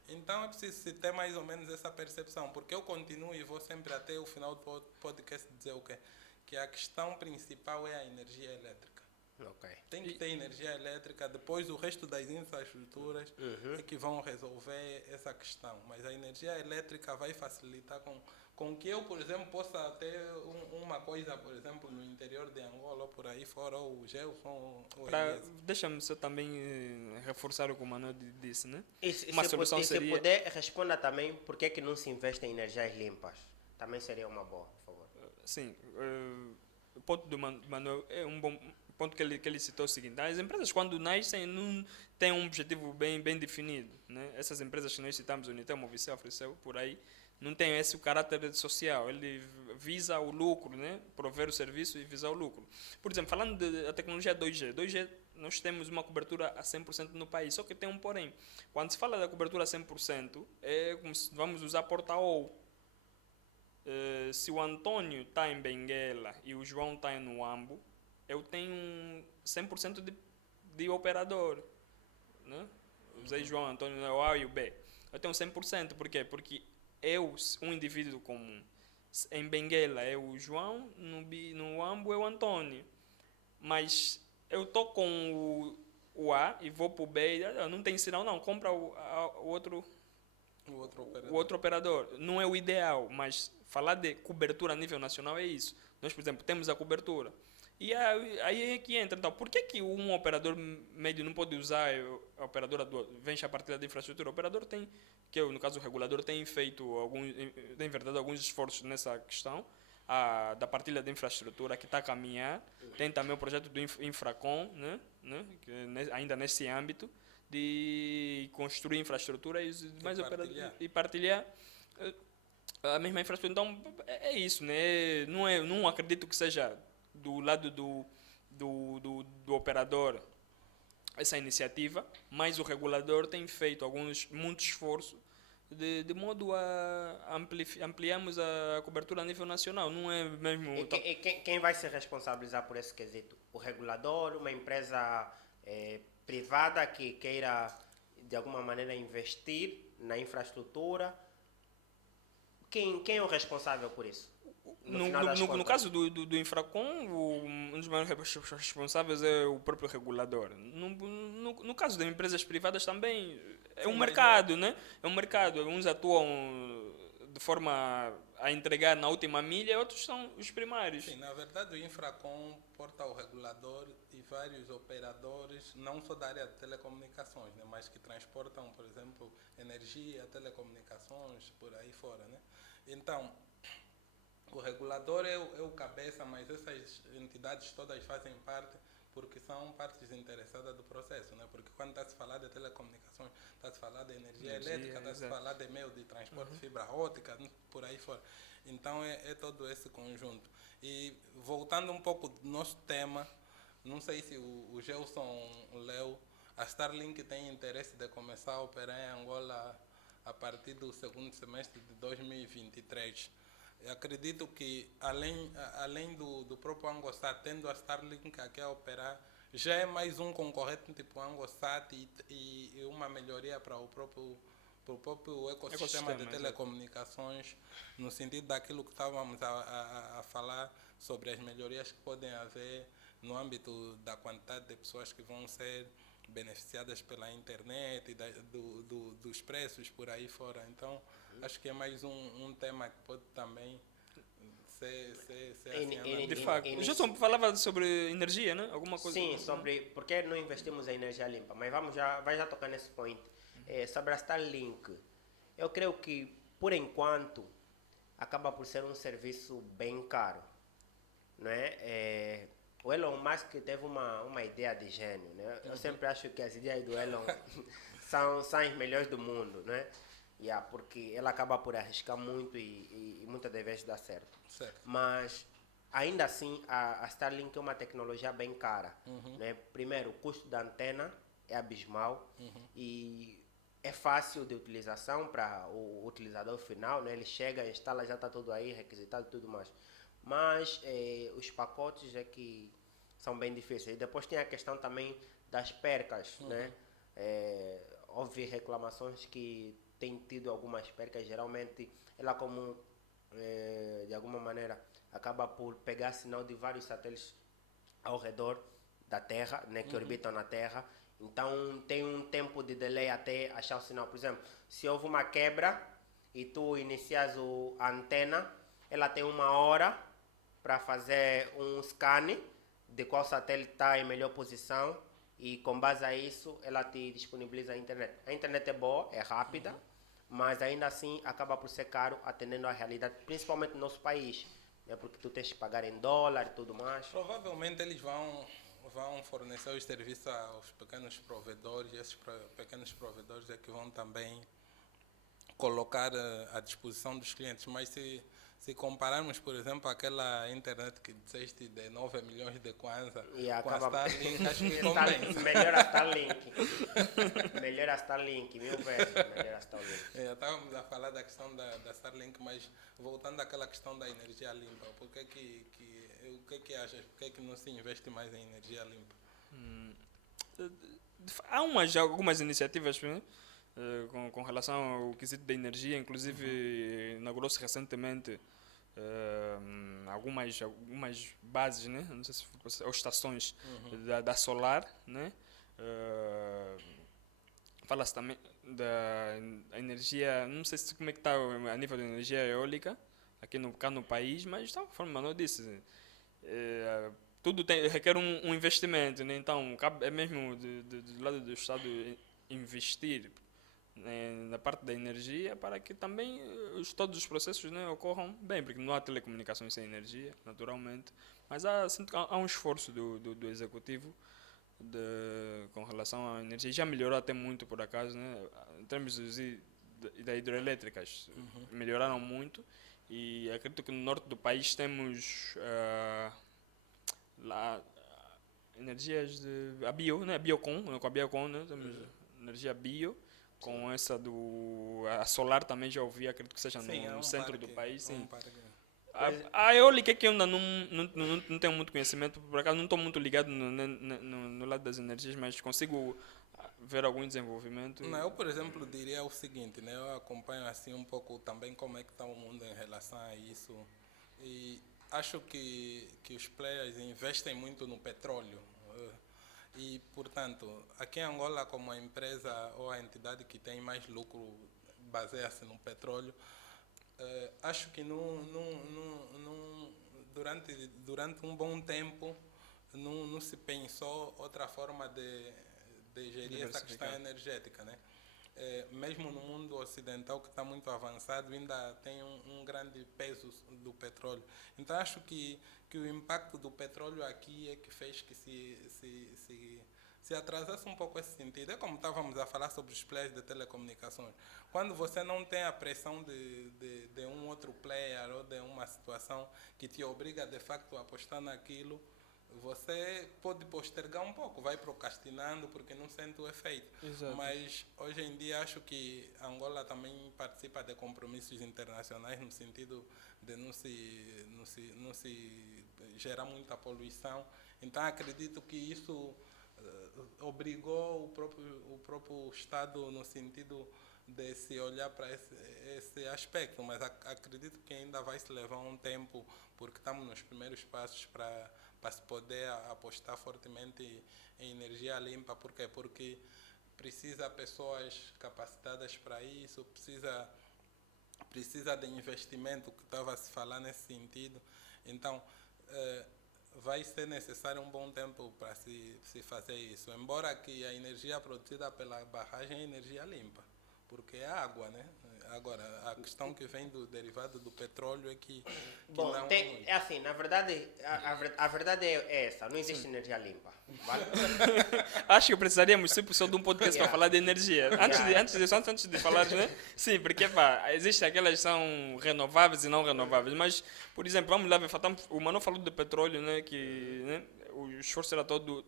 Então é preciso ter mais ou menos essa percepção, porque eu continuo e vou sempre até o final do podcast dizer o quê? Que a questão principal é a energia elétrica. Okay. Tem que ter energia elétrica, depois o resto das infraestruturas é que vão resolver essa questão. Mas a energia elétrica vai facilitar com que eu, por exemplo, possa ter uma coisa, por exemplo, no interior de Angola, ou por aí fora, ou o Gelson, ou Deixa-me só também reforçar o que o Manuel disse, né? Uma solução seria... Se puder, responda também por que não se investe em energias limpas. Também seria uma boa, por favor. Sim, o ponto do Manuel é um bom ponto que ele citou o seguinte: as empresas, quando nascem, não têm um objetivo bem definido, né? Essas empresas que nós citamos, o Unitel, Movicel, Fricel, por aí, não tem esse caráter social. Ele visa o lucro, né? Prover o serviço e visar o lucro. Por exemplo, falando da tecnologia 2G, nós temos uma cobertura a 100% no país, só que tem um porém. Quando se fala da cobertura a 100%, é como se vamos usar porta-ou. Se o Antônio está em Benguela e o João está em Nuambo, eu tenho 100% de operador, né? Usei João, Antônio, o A e o B. Eu tenho 100%, por quê? Porque eu, um indivíduo comum, em Benguela é o João, no Ambo é o Antônio. Mas eu estou com o A e vou para o B, não tem sinal não, compra o outro operador. Não é o ideal, mas falar de cobertura a nível nacional é isso. Nós, por exemplo, temos a cobertura. E aí é que entra. Então, por que um operador médio não pode usar a operadora vem a partir da infraestrutura? O operador tem, no caso o regulador, tem feito tem verdade alguns esforços nessa questão, da partilha de infraestrutura que está a caminhar. Tem também o projeto do Infracom, né? Que ainda nesse âmbito, de construir infraestrutura e partilhar a mesma infraestrutura. Então, é isso, né? Não acredito que seja do lado do operador essa iniciativa, mas o regulador tem feito muito esforço de modo a ampliarmos a cobertura a nível nacional. Não é mesmo... E quem vai se responsabilizar por esse quesito? O regulador, uma empresa privada que queira de alguma maneira investir na infraestrutura? Quem é o responsável por isso? No caso do Infracom, um dos maiores responsáveis é o próprio regulador. No caso das empresas privadas também é um mercado, né? É um mercado. Uns atuam de forma a entregar na última milha, outros são os primários. Sim, na verdade o Infracom porta ao regulador e vários operadores, não só da área de telecomunicações, né, mas que transportam, por exemplo, energia, telecomunicações, por aí fora, né? Então, o regulador é o cabeça, mas essas entidades todas fazem parte porque são partes interessadas do processo, né? Porque quando está-se a falar de telecomunicações, está-se a falar de energia elétrica, está-se a falar de meio de transporte, fibra óptica, por aí fora. Então é todo esse conjunto. E voltando um pouco do nosso tema, não sei se o Gelson leu, a Starlink tem interesse de começar a operar em Angola a partir do segundo semestre de 2023. Eu acredito que, além do próprio Angosat, tendo a Starlink aqui a operar, já é mais um concorrente tipo Angosat e uma melhoria para o próprio ecossistema de telecomunicações, no sentido daquilo que estávamos a falar sobre as melhorias que podem haver no âmbito da quantidade de pessoas que vão ser beneficiadas pela internet e dos preços por aí fora. Então, acho que é mais um tema que pode também ser assim. De facto. O Gilson falava sobre energia, né? Alguma coisa? Sim, sobre por que não investimos em energia limpa. Mas vai já tocar nesse point. Sobre a Starlink, eu creio que, por enquanto, acaba por ser um serviço bem caro. Não é? O Elon Musk teve uma ideia de gênio, né? Eu sempre acho que as ideias do Elon são as melhores do mundo, né? Porque ela acaba por arriscar muito e muitas das vezes dá certo. Mas, ainda assim, a Starlink é uma tecnologia bem cara. Né? Primeiro, o custo da antena é abismal e é fácil de utilização para o utilizador final, né? Ele chega, instala, já está tudo aí, requisitado e tudo mais. Mas os pacotes é que são bem difíceis. E depois tem a questão também das percas, né? Houve reclamações que tem tido algumas percas. Geralmente ela de alguma maneira acaba por pegar sinal de vários satélites ao redor da Terra, né? Que orbitam na Terra. Então tem um tempo de delay até achar o sinal. Por exemplo, se houve uma quebra e tu inicias a antena, ela tem 1 hora para fazer um scan de qual satélite está em melhor posição e com base a isso ela te disponibiliza a internet. A internet é boa, é rápida, mas ainda assim acaba por ser caro atendendo à realidade, principalmente no nosso país, né? Porque tu tens que pagar em dólar e tudo mais. Provavelmente eles vão fornecer os serviços aos pequenos provedores, e esses pequenos provedores é que vão também colocar à disposição dos clientes. Mas se compararmos, por exemplo, aquela internet que disseste de 9 milhões de kwanza com a Starlink, acho que compensa. Melhor a Starlink. Melhor a Starlink, 1000 vezes melhor a Starlink. Estávamos a falar da questão da Starlink, mas voltando àquela questão da energia limpa, o que achas? Por que não se investe mais em energia limpa? Há algumas iniciativas, né? Com relação ao quesito da energia, inclusive inaugurou-se recentemente algumas bases, né? Não sei se ou estações da Solar, né? Fala-se também da energia, não sei como é que está a nível de energia eólica aqui no país, mas de tal forma, não disse, tudo requer um investimento, né? Então é mesmo do lado do Estado investir na parte da energia para que também todos os processos, né, ocorram bem, porque não há telecomunicações sem energia, naturalmente, mas sinto que há um esforço do executivo com relação à energia. Já melhorou até muito, por acaso, né, em termos da hidroelétricas, melhoraram muito, e acredito que no norte do país temos lá energias a bio, né, biocon, com a biocon, né, temos energia bio. Com essa a solar também já ouvi, acredito que seja Sim, no centro do país. Sim. A eólica é que eu ainda não tenho muito conhecimento, por acaso não estou muito ligado no lado das energias, mas consigo ver algum desenvolvimento. Não, eu, por exemplo, diria o seguinte, né? Eu acompanho assim um pouco também como é que está o mundo em relação a isso, e acho que os players investem muito no petróleo. E, portanto, aqui em Angola, como a empresa ou a entidade que tem mais lucro baseia-se no petróleo, acho que durante um bom tempo não se pensou outra forma de gerir essa questão energética, né? Mesmo no mundo ocidental, que está muito avançado, ainda tem um grande peso do petróleo. Então, acho que o impacto do petróleo aqui é que fez que se atrasasse um pouco esse sentido. É como estávamos a falar sobre os players de telecomunicações. Quando você não tem a pressão de um outro player ou de uma situação que te obriga, de facto, a apostar naquilo, você pode postergar um pouco, vai procrastinando porque não sente o efeito. Exato. Mas hoje em dia acho que Angola também participa de compromissos internacionais no sentido de não se gerar muita poluição. Então acredito que isso obrigou o próprio Estado no sentido de se olhar para esse aspecto, mas acredito que ainda vai se levar um tempo, porque estamos nos primeiros passos para se poder apostar fortemente em energia limpa. Por quê? Porque precisa de pessoas capacitadas para isso, precisa de investimento, que estava a se falar nesse sentido. Então, vai ser necessário um bom tempo para se fazer isso. Embora que a energia produzida pela barragem é energia limpa, porque é água, né? Agora, a questão que vem do derivado do petróleo é que Bom, não... é assim, na verdade, a verdade é essa, não existe energia limpa. Vale? Acho que precisaríamos sempre só de um podcast para falar de energia. Antes de falar, né? Sim, porque existem aquelas que são renováveis e não renováveis. Mas, por exemplo, vamos lá ver, o Mano falou de petróleo, né? Que, né, o esforço era todo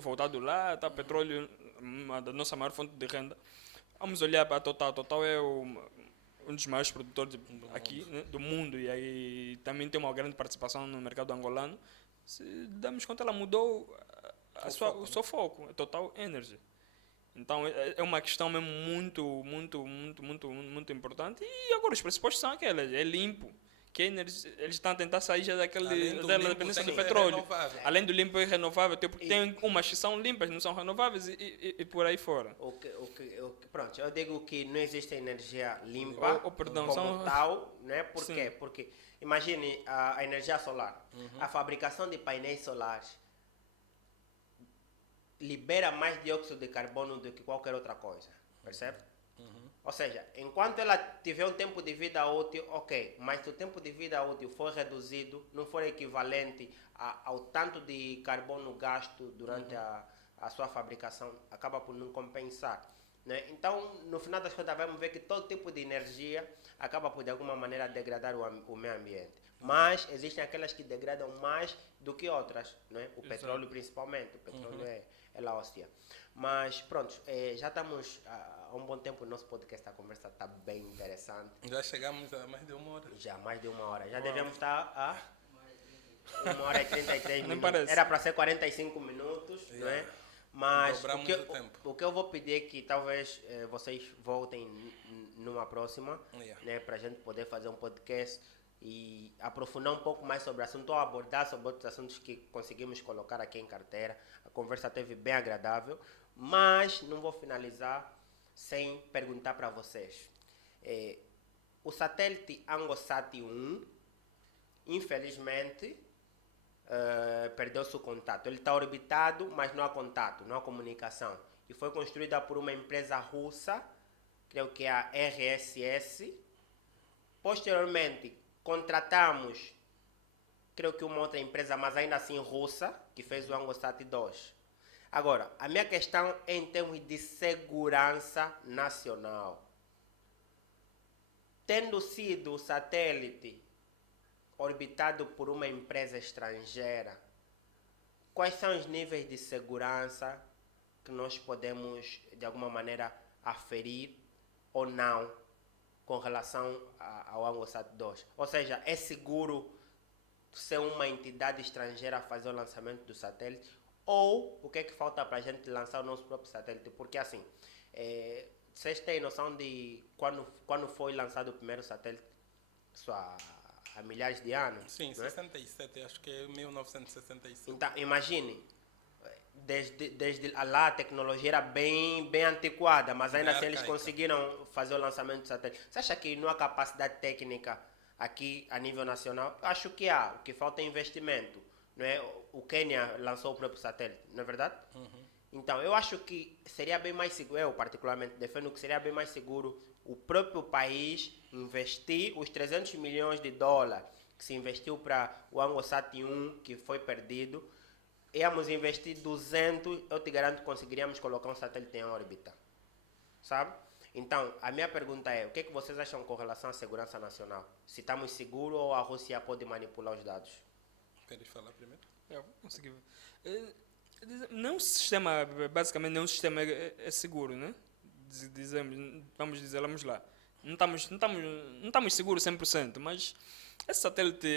voltado lá, tá? Petróleo, uma da nossa maior fonte de renda. Vamos olhar para a Total. A Total é um dos maiores produtores aqui, né, do mundo, e aí também tem uma grande participação no mercado angolano. Se damos conta, ela mudou o seu foco, a Total Energy. Então é uma questão mesmo muito importante. E agora os pressupostos são aqueles, é limpo. Que eles estão a tentar sair já daquela dependência do petróleo. Além do limpo e renovável, porque tem umas que são limpas, não são renováveis e por aí fora. Pronto, eu digo que não existe energia limpa como tal, né? Por quê? Porque imagine a energia solar. A fabricação de painéis solares libera mais dióxido de carbono do que qualquer outra coisa, percebe? Ou seja, enquanto ela tiver um tempo de vida útil, ok, mas se o tempo de vida útil for reduzido, não for equivalente ao tanto de carbono gasto durante a sua fabricação, acaba por não compensar. Né? Então, no final das contas, vamos ver que todo tipo de energia acaba por, de alguma maneira, degradar o meio ambiente. Mas existem aquelas que degradam mais do que outras, né? O petróleo principalmente, o petróleo é la hóstia. Mas pronto, já estamos há um bom tempo no nosso podcast, a conversa está bem interessante. Já chegamos a mais de uma hora. Já mais de uma hora. Já devemos estar a 1h33 minutos. Parece. Era para ser 45 minutos, não é? Mas o que eu vou pedir é que talvez vocês voltem numa próxima, né, para a gente poder fazer um podcast e aprofundar um pouco mais sobre o assunto, ou abordar sobre outros assuntos que conseguimos colocar aqui em carteira. A conversa esteve bem agradável, mas não vou finalizar sem perguntar para vocês. O satélite ANGOSAT 1, infelizmente, perdeu-se o contato. Ele está orbitado, mas não há contato, não há comunicação. E foi construída por uma empresa russa, creio que é a RSS. Posteriormente, contratamos, creio que uma outra empresa, mas ainda assim russa, que fez o Angosat 2. Agora, a minha questão é em termos de segurança nacional. Tendo sido o satélite orbitado por uma empresa estrangeira, quais são os níveis de segurança que nós podemos, de alguma maneira, aferir ou não com relação ao Angosat 2? Ou seja, é seguro ser uma entidade estrangeira a fazer o lançamento do satélite? Ou o que é que falta para a gente lançar o nosso próprio satélite? Porque assim, vocês têm noção de quando foi lançado o primeiro satélite? Isso há milhares de anos. Sim, não é? 67, acho que é 1965. Então, imagine, desde lá a tecnologia era bem antiquada, mas ainda Bem assim eles arcaica. conseguiram fazer o lançamento do satélite. Você acha que não há capacidade técnica aqui a nível nacional? Eu acho que há, o que falta é investimento. Não é? O Quênia lançou o próprio satélite, não é verdade? Então, eu acho que seria bem mais seguro, eu particularmente defendo que seria bem mais seguro o próprio país investir os 300 milhões de dólares que se investiu para o Angosat 1, que foi perdido. Íamos investir 200, eu te garanto que conseguiríamos colocar um satélite em órbita. Sabe? Então, a minha pergunta é, o que vocês acham com relação à segurança nacional? Se estamos seguros ou a Rússia pode manipular os dados? Queres falar primeiro? Eu consegui. Não sistema, basicamente nenhum sistema é seguro, né? Vamos lá. Não estamos seguros 100%, mas esse satélite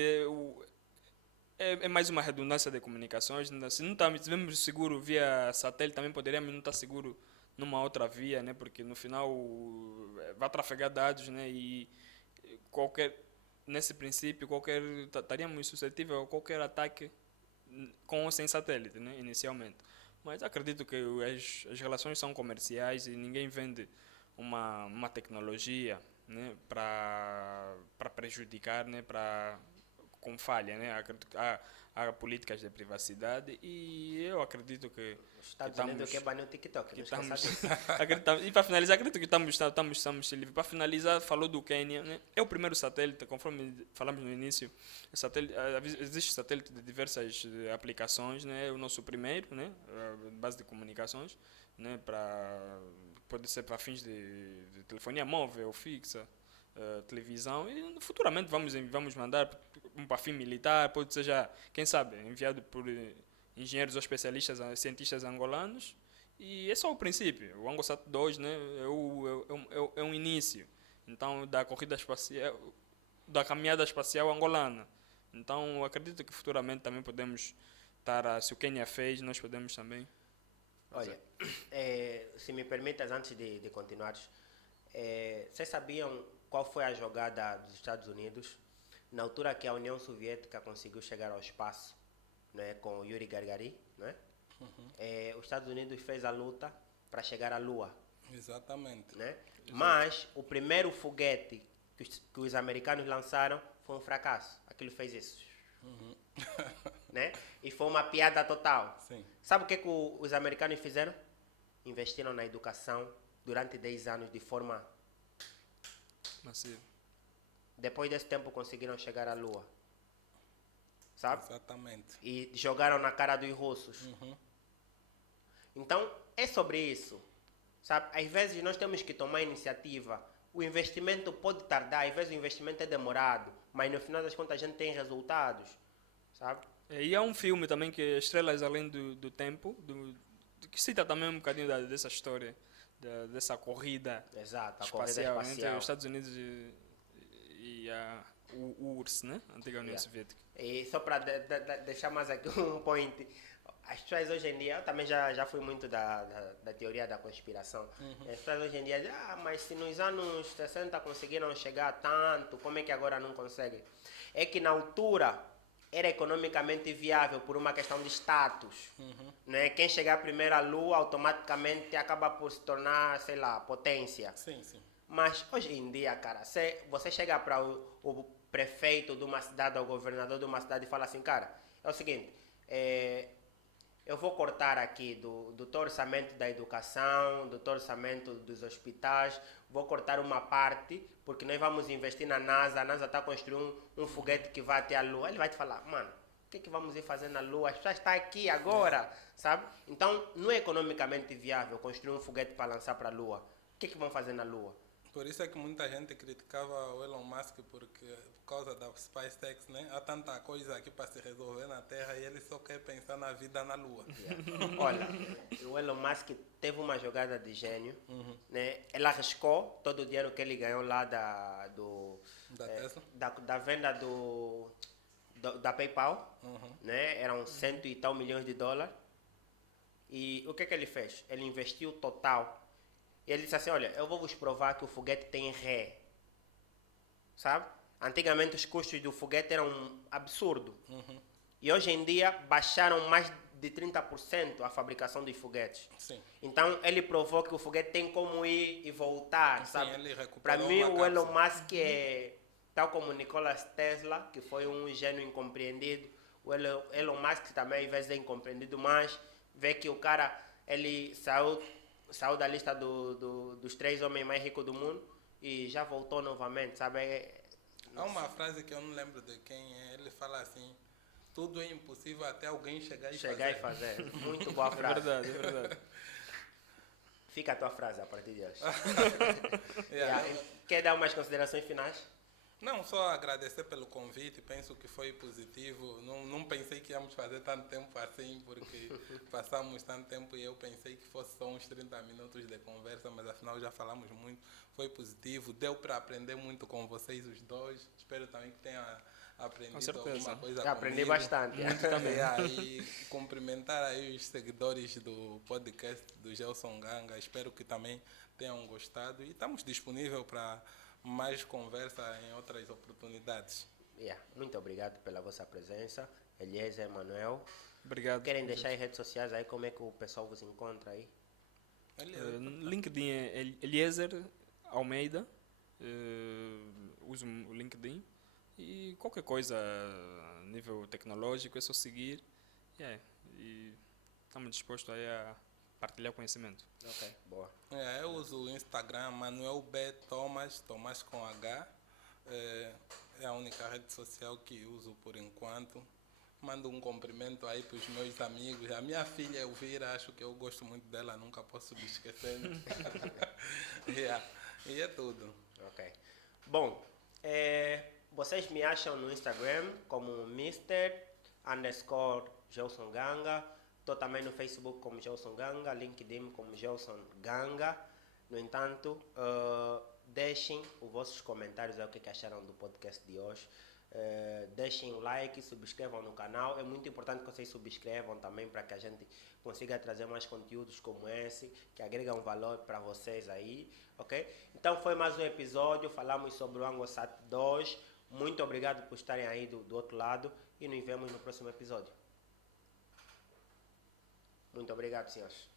é mais uma redundância de comunicações. Se não estivermos seguros via satélite, também poderíamos não estar seguros numa outra via, né? Porque no final vai trafegar dados, né? E nesse princípio, estaríamos suscetíveis a qualquer ataque com ou sem satélite, né? Inicialmente. Mas acredito que as relações são comerciais e ninguém vende uma tecnologia, né? para prejudicar, né? Com falha, né? Há políticas de privacidade e eu acredito que Os Estados Unidos quer banir o TikTok, não esqueça disso. e para finalizar, acredito que estamos livres. Para finalizar, falou do Quênia, né? É o primeiro satélite, conforme falamos no início, existe satélite de diversas aplicações, né? É o nosso primeiro, né? Base de comunicações, né? Pode ser para fins de telefonia móvel, fixa, televisão, e futuramente vamos mandar para fim militar, pode ser já, quem sabe, enviado por engenheiros ou especialistas, cientistas angolanos, e é só o princípio. O Angosat 2, né, é um início, então, da corrida espacial, da caminhada espacial angolana. Então, acredito que futuramente também podemos estar, se o Quênia fez, nós podemos também. Olha, se me permitas, antes de continuares, vocês sabiam qual foi a jogada dos Estados Unidos na altura que a União Soviética conseguiu chegar ao espaço, né, com Yuri Gagarin, né? Os Estados Unidos fez a luta para chegar à Lua, Exatamente. né? Mas o primeiro foguete que os americanos lançaram foi um fracasso. Aquilo fez isso, né? E foi uma piada total. Sim. Sabe o que os americanos fizeram? Investiram na educação durante 10 anos de forma... Massivo. Depois desse tempo conseguiram chegar à Lua. Sabe? Exatamente. E jogaram na cara dos russos. Então, é sobre isso. Sabe? Às vezes nós temos que tomar iniciativa. O investimento pode tardar, às vezes o investimento é demorado, mas no final das contas a gente tem resultados. Sabe? E há um filme também que é Estrelas Além do Tempo, que cita também um bocadinho dessa história, dessa corrida Exato, a espacial, corrida espacial. entre os Estados Unidos e o URSS, né? Antiga União Soviética. E só para deixar mais aqui um point, as pessoas hoje em dia, eu também já fui muito da teoria da conspiração. As pessoas hoje em dia dizem, mas se nos anos 60 conseguiram chegar a tanto, como é que agora não conseguem? É que na altura era economicamente viável por uma questão de status. Né? Quem chegar primeiro à Lua automaticamente acaba por se tornar, sei lá, potência. Sim, sim. Mas hoje em dia, cara, você chega para o prefeito de uma cidade ou o governador de uma cidade e fala assim, cara, é o seguinte, eu vou cortar aqui do teu orçamento da educação, do teu orçamento dos hospitais, vou cortar uma parte, porque nós vamos investir na NASA. A NASA está construindo um foguete que vai até a Lua. Ele vai te falar, mano, o que vamos ir fazer na Lua? As pessoas estão aqui agora, sabe? Então, não é economicamente viável construir um foguete para lançar para a Lua. O que vão fazer na Lua? Por isso é que muita gente criticava o Elon Musk por causa da SpaceX, né? Há tanta coisa aqui para se resolver na Terra e ele só quer pensar na vida na Lua. Olha, o Elon Musk teve uma jogada de gênio, né? Ele arriscou todo o dinheiro que ele ganhou lá Da Tesla? da venda da PayPal, né? Eram cento e tal milhões de dólares. E o que ele fez? Ele investiu total. E ele disse assim, olha, eu vou vos provar que o foguete tem ré. Sabe? Antigamente os custos do foguete eram absurdos. E hoje em dia baixaram mais de 30% a fabricação dos foguetes. Sim. Então ele provou que o foguete tem como ir e voltar, Sim, sabe? ele recuperou Para mim uma o Elon cápsula. Musk é tal como Nikola Tesla, que foi um gênio incompreendido. O Elon Musk também, às vezes, é incompreendido, mas vê que o cara, ele saiu da lista dos 3 homens mais ricos do mundo e já voltou novamente, sabe? Há uma frase que eu não lembro de quem é, ele fala assim, tudo é impossível até alguém chegar e fazer. Muito boa É frase. verdade, é verdade. Fica a tua frase a partir de hoje. Yeah. Quer dar umas considerações finais? Não, só agradecer pelo convite, penso que foi positivo. Não pensei que íamos fazer tanto tempo assim, porque passamos tanto tempo e eu pensei que fosse só uns 30 minutos de conversa, mas afinal já falamos muito. Foi positivo, deu para aprender muito com vocês os dois. Espero também que tenha aprendido Com certeza. alguma coisa Já aprendi comigo. bastante. E cumprimentar aí os seguidores do podcast do Gelson Ganga. Espero que também tenham gostado e estamos disponíveis para mais conversa em outras oportunidades. Muito obrigado pela vossa presença, Eliezer, Manuel. Obrigado. Querem deixar em redes sociais aí como é que o pessoal vos encontra aí? LinkedIn é Eliezer Almeida. Uso o LinkedIn. E qualquer coisa a nível tecnológico é só seguir. E estamos dispostos aí a partilhar conhecimento. Ok, boa. Eu uso o Instagram Manuel B. Tomás com H. É a única rede social que uso por enquanto. Mando um cumprimento aí para os meus amigos. A minha filha Elvira, acho que eu gosto muito dela, nunca posso me esquecer. E é tudo. Ok. Bom, vocês me acham no Instagram como Mr_Gelson Ganga. Estou também no Facebook como Gelson Ganga, LinkedIn como Gelson Ganga. No entanto, deixem os vossos comentários aí, o que acharam do podcast de hoje. Deixem o like, subscrevam no canal. É muito importante que vocês subscrevam também para que a gente consiga trazer mais conteúdos como esse, que agregam valor para vocês aí, ok? Então foi mais um episódio, falamos sobre o AngoSat 2. Muito obrigado por estarem aí do outro lado e nos vemos no próximo episódio. Muito obrigado, senhores.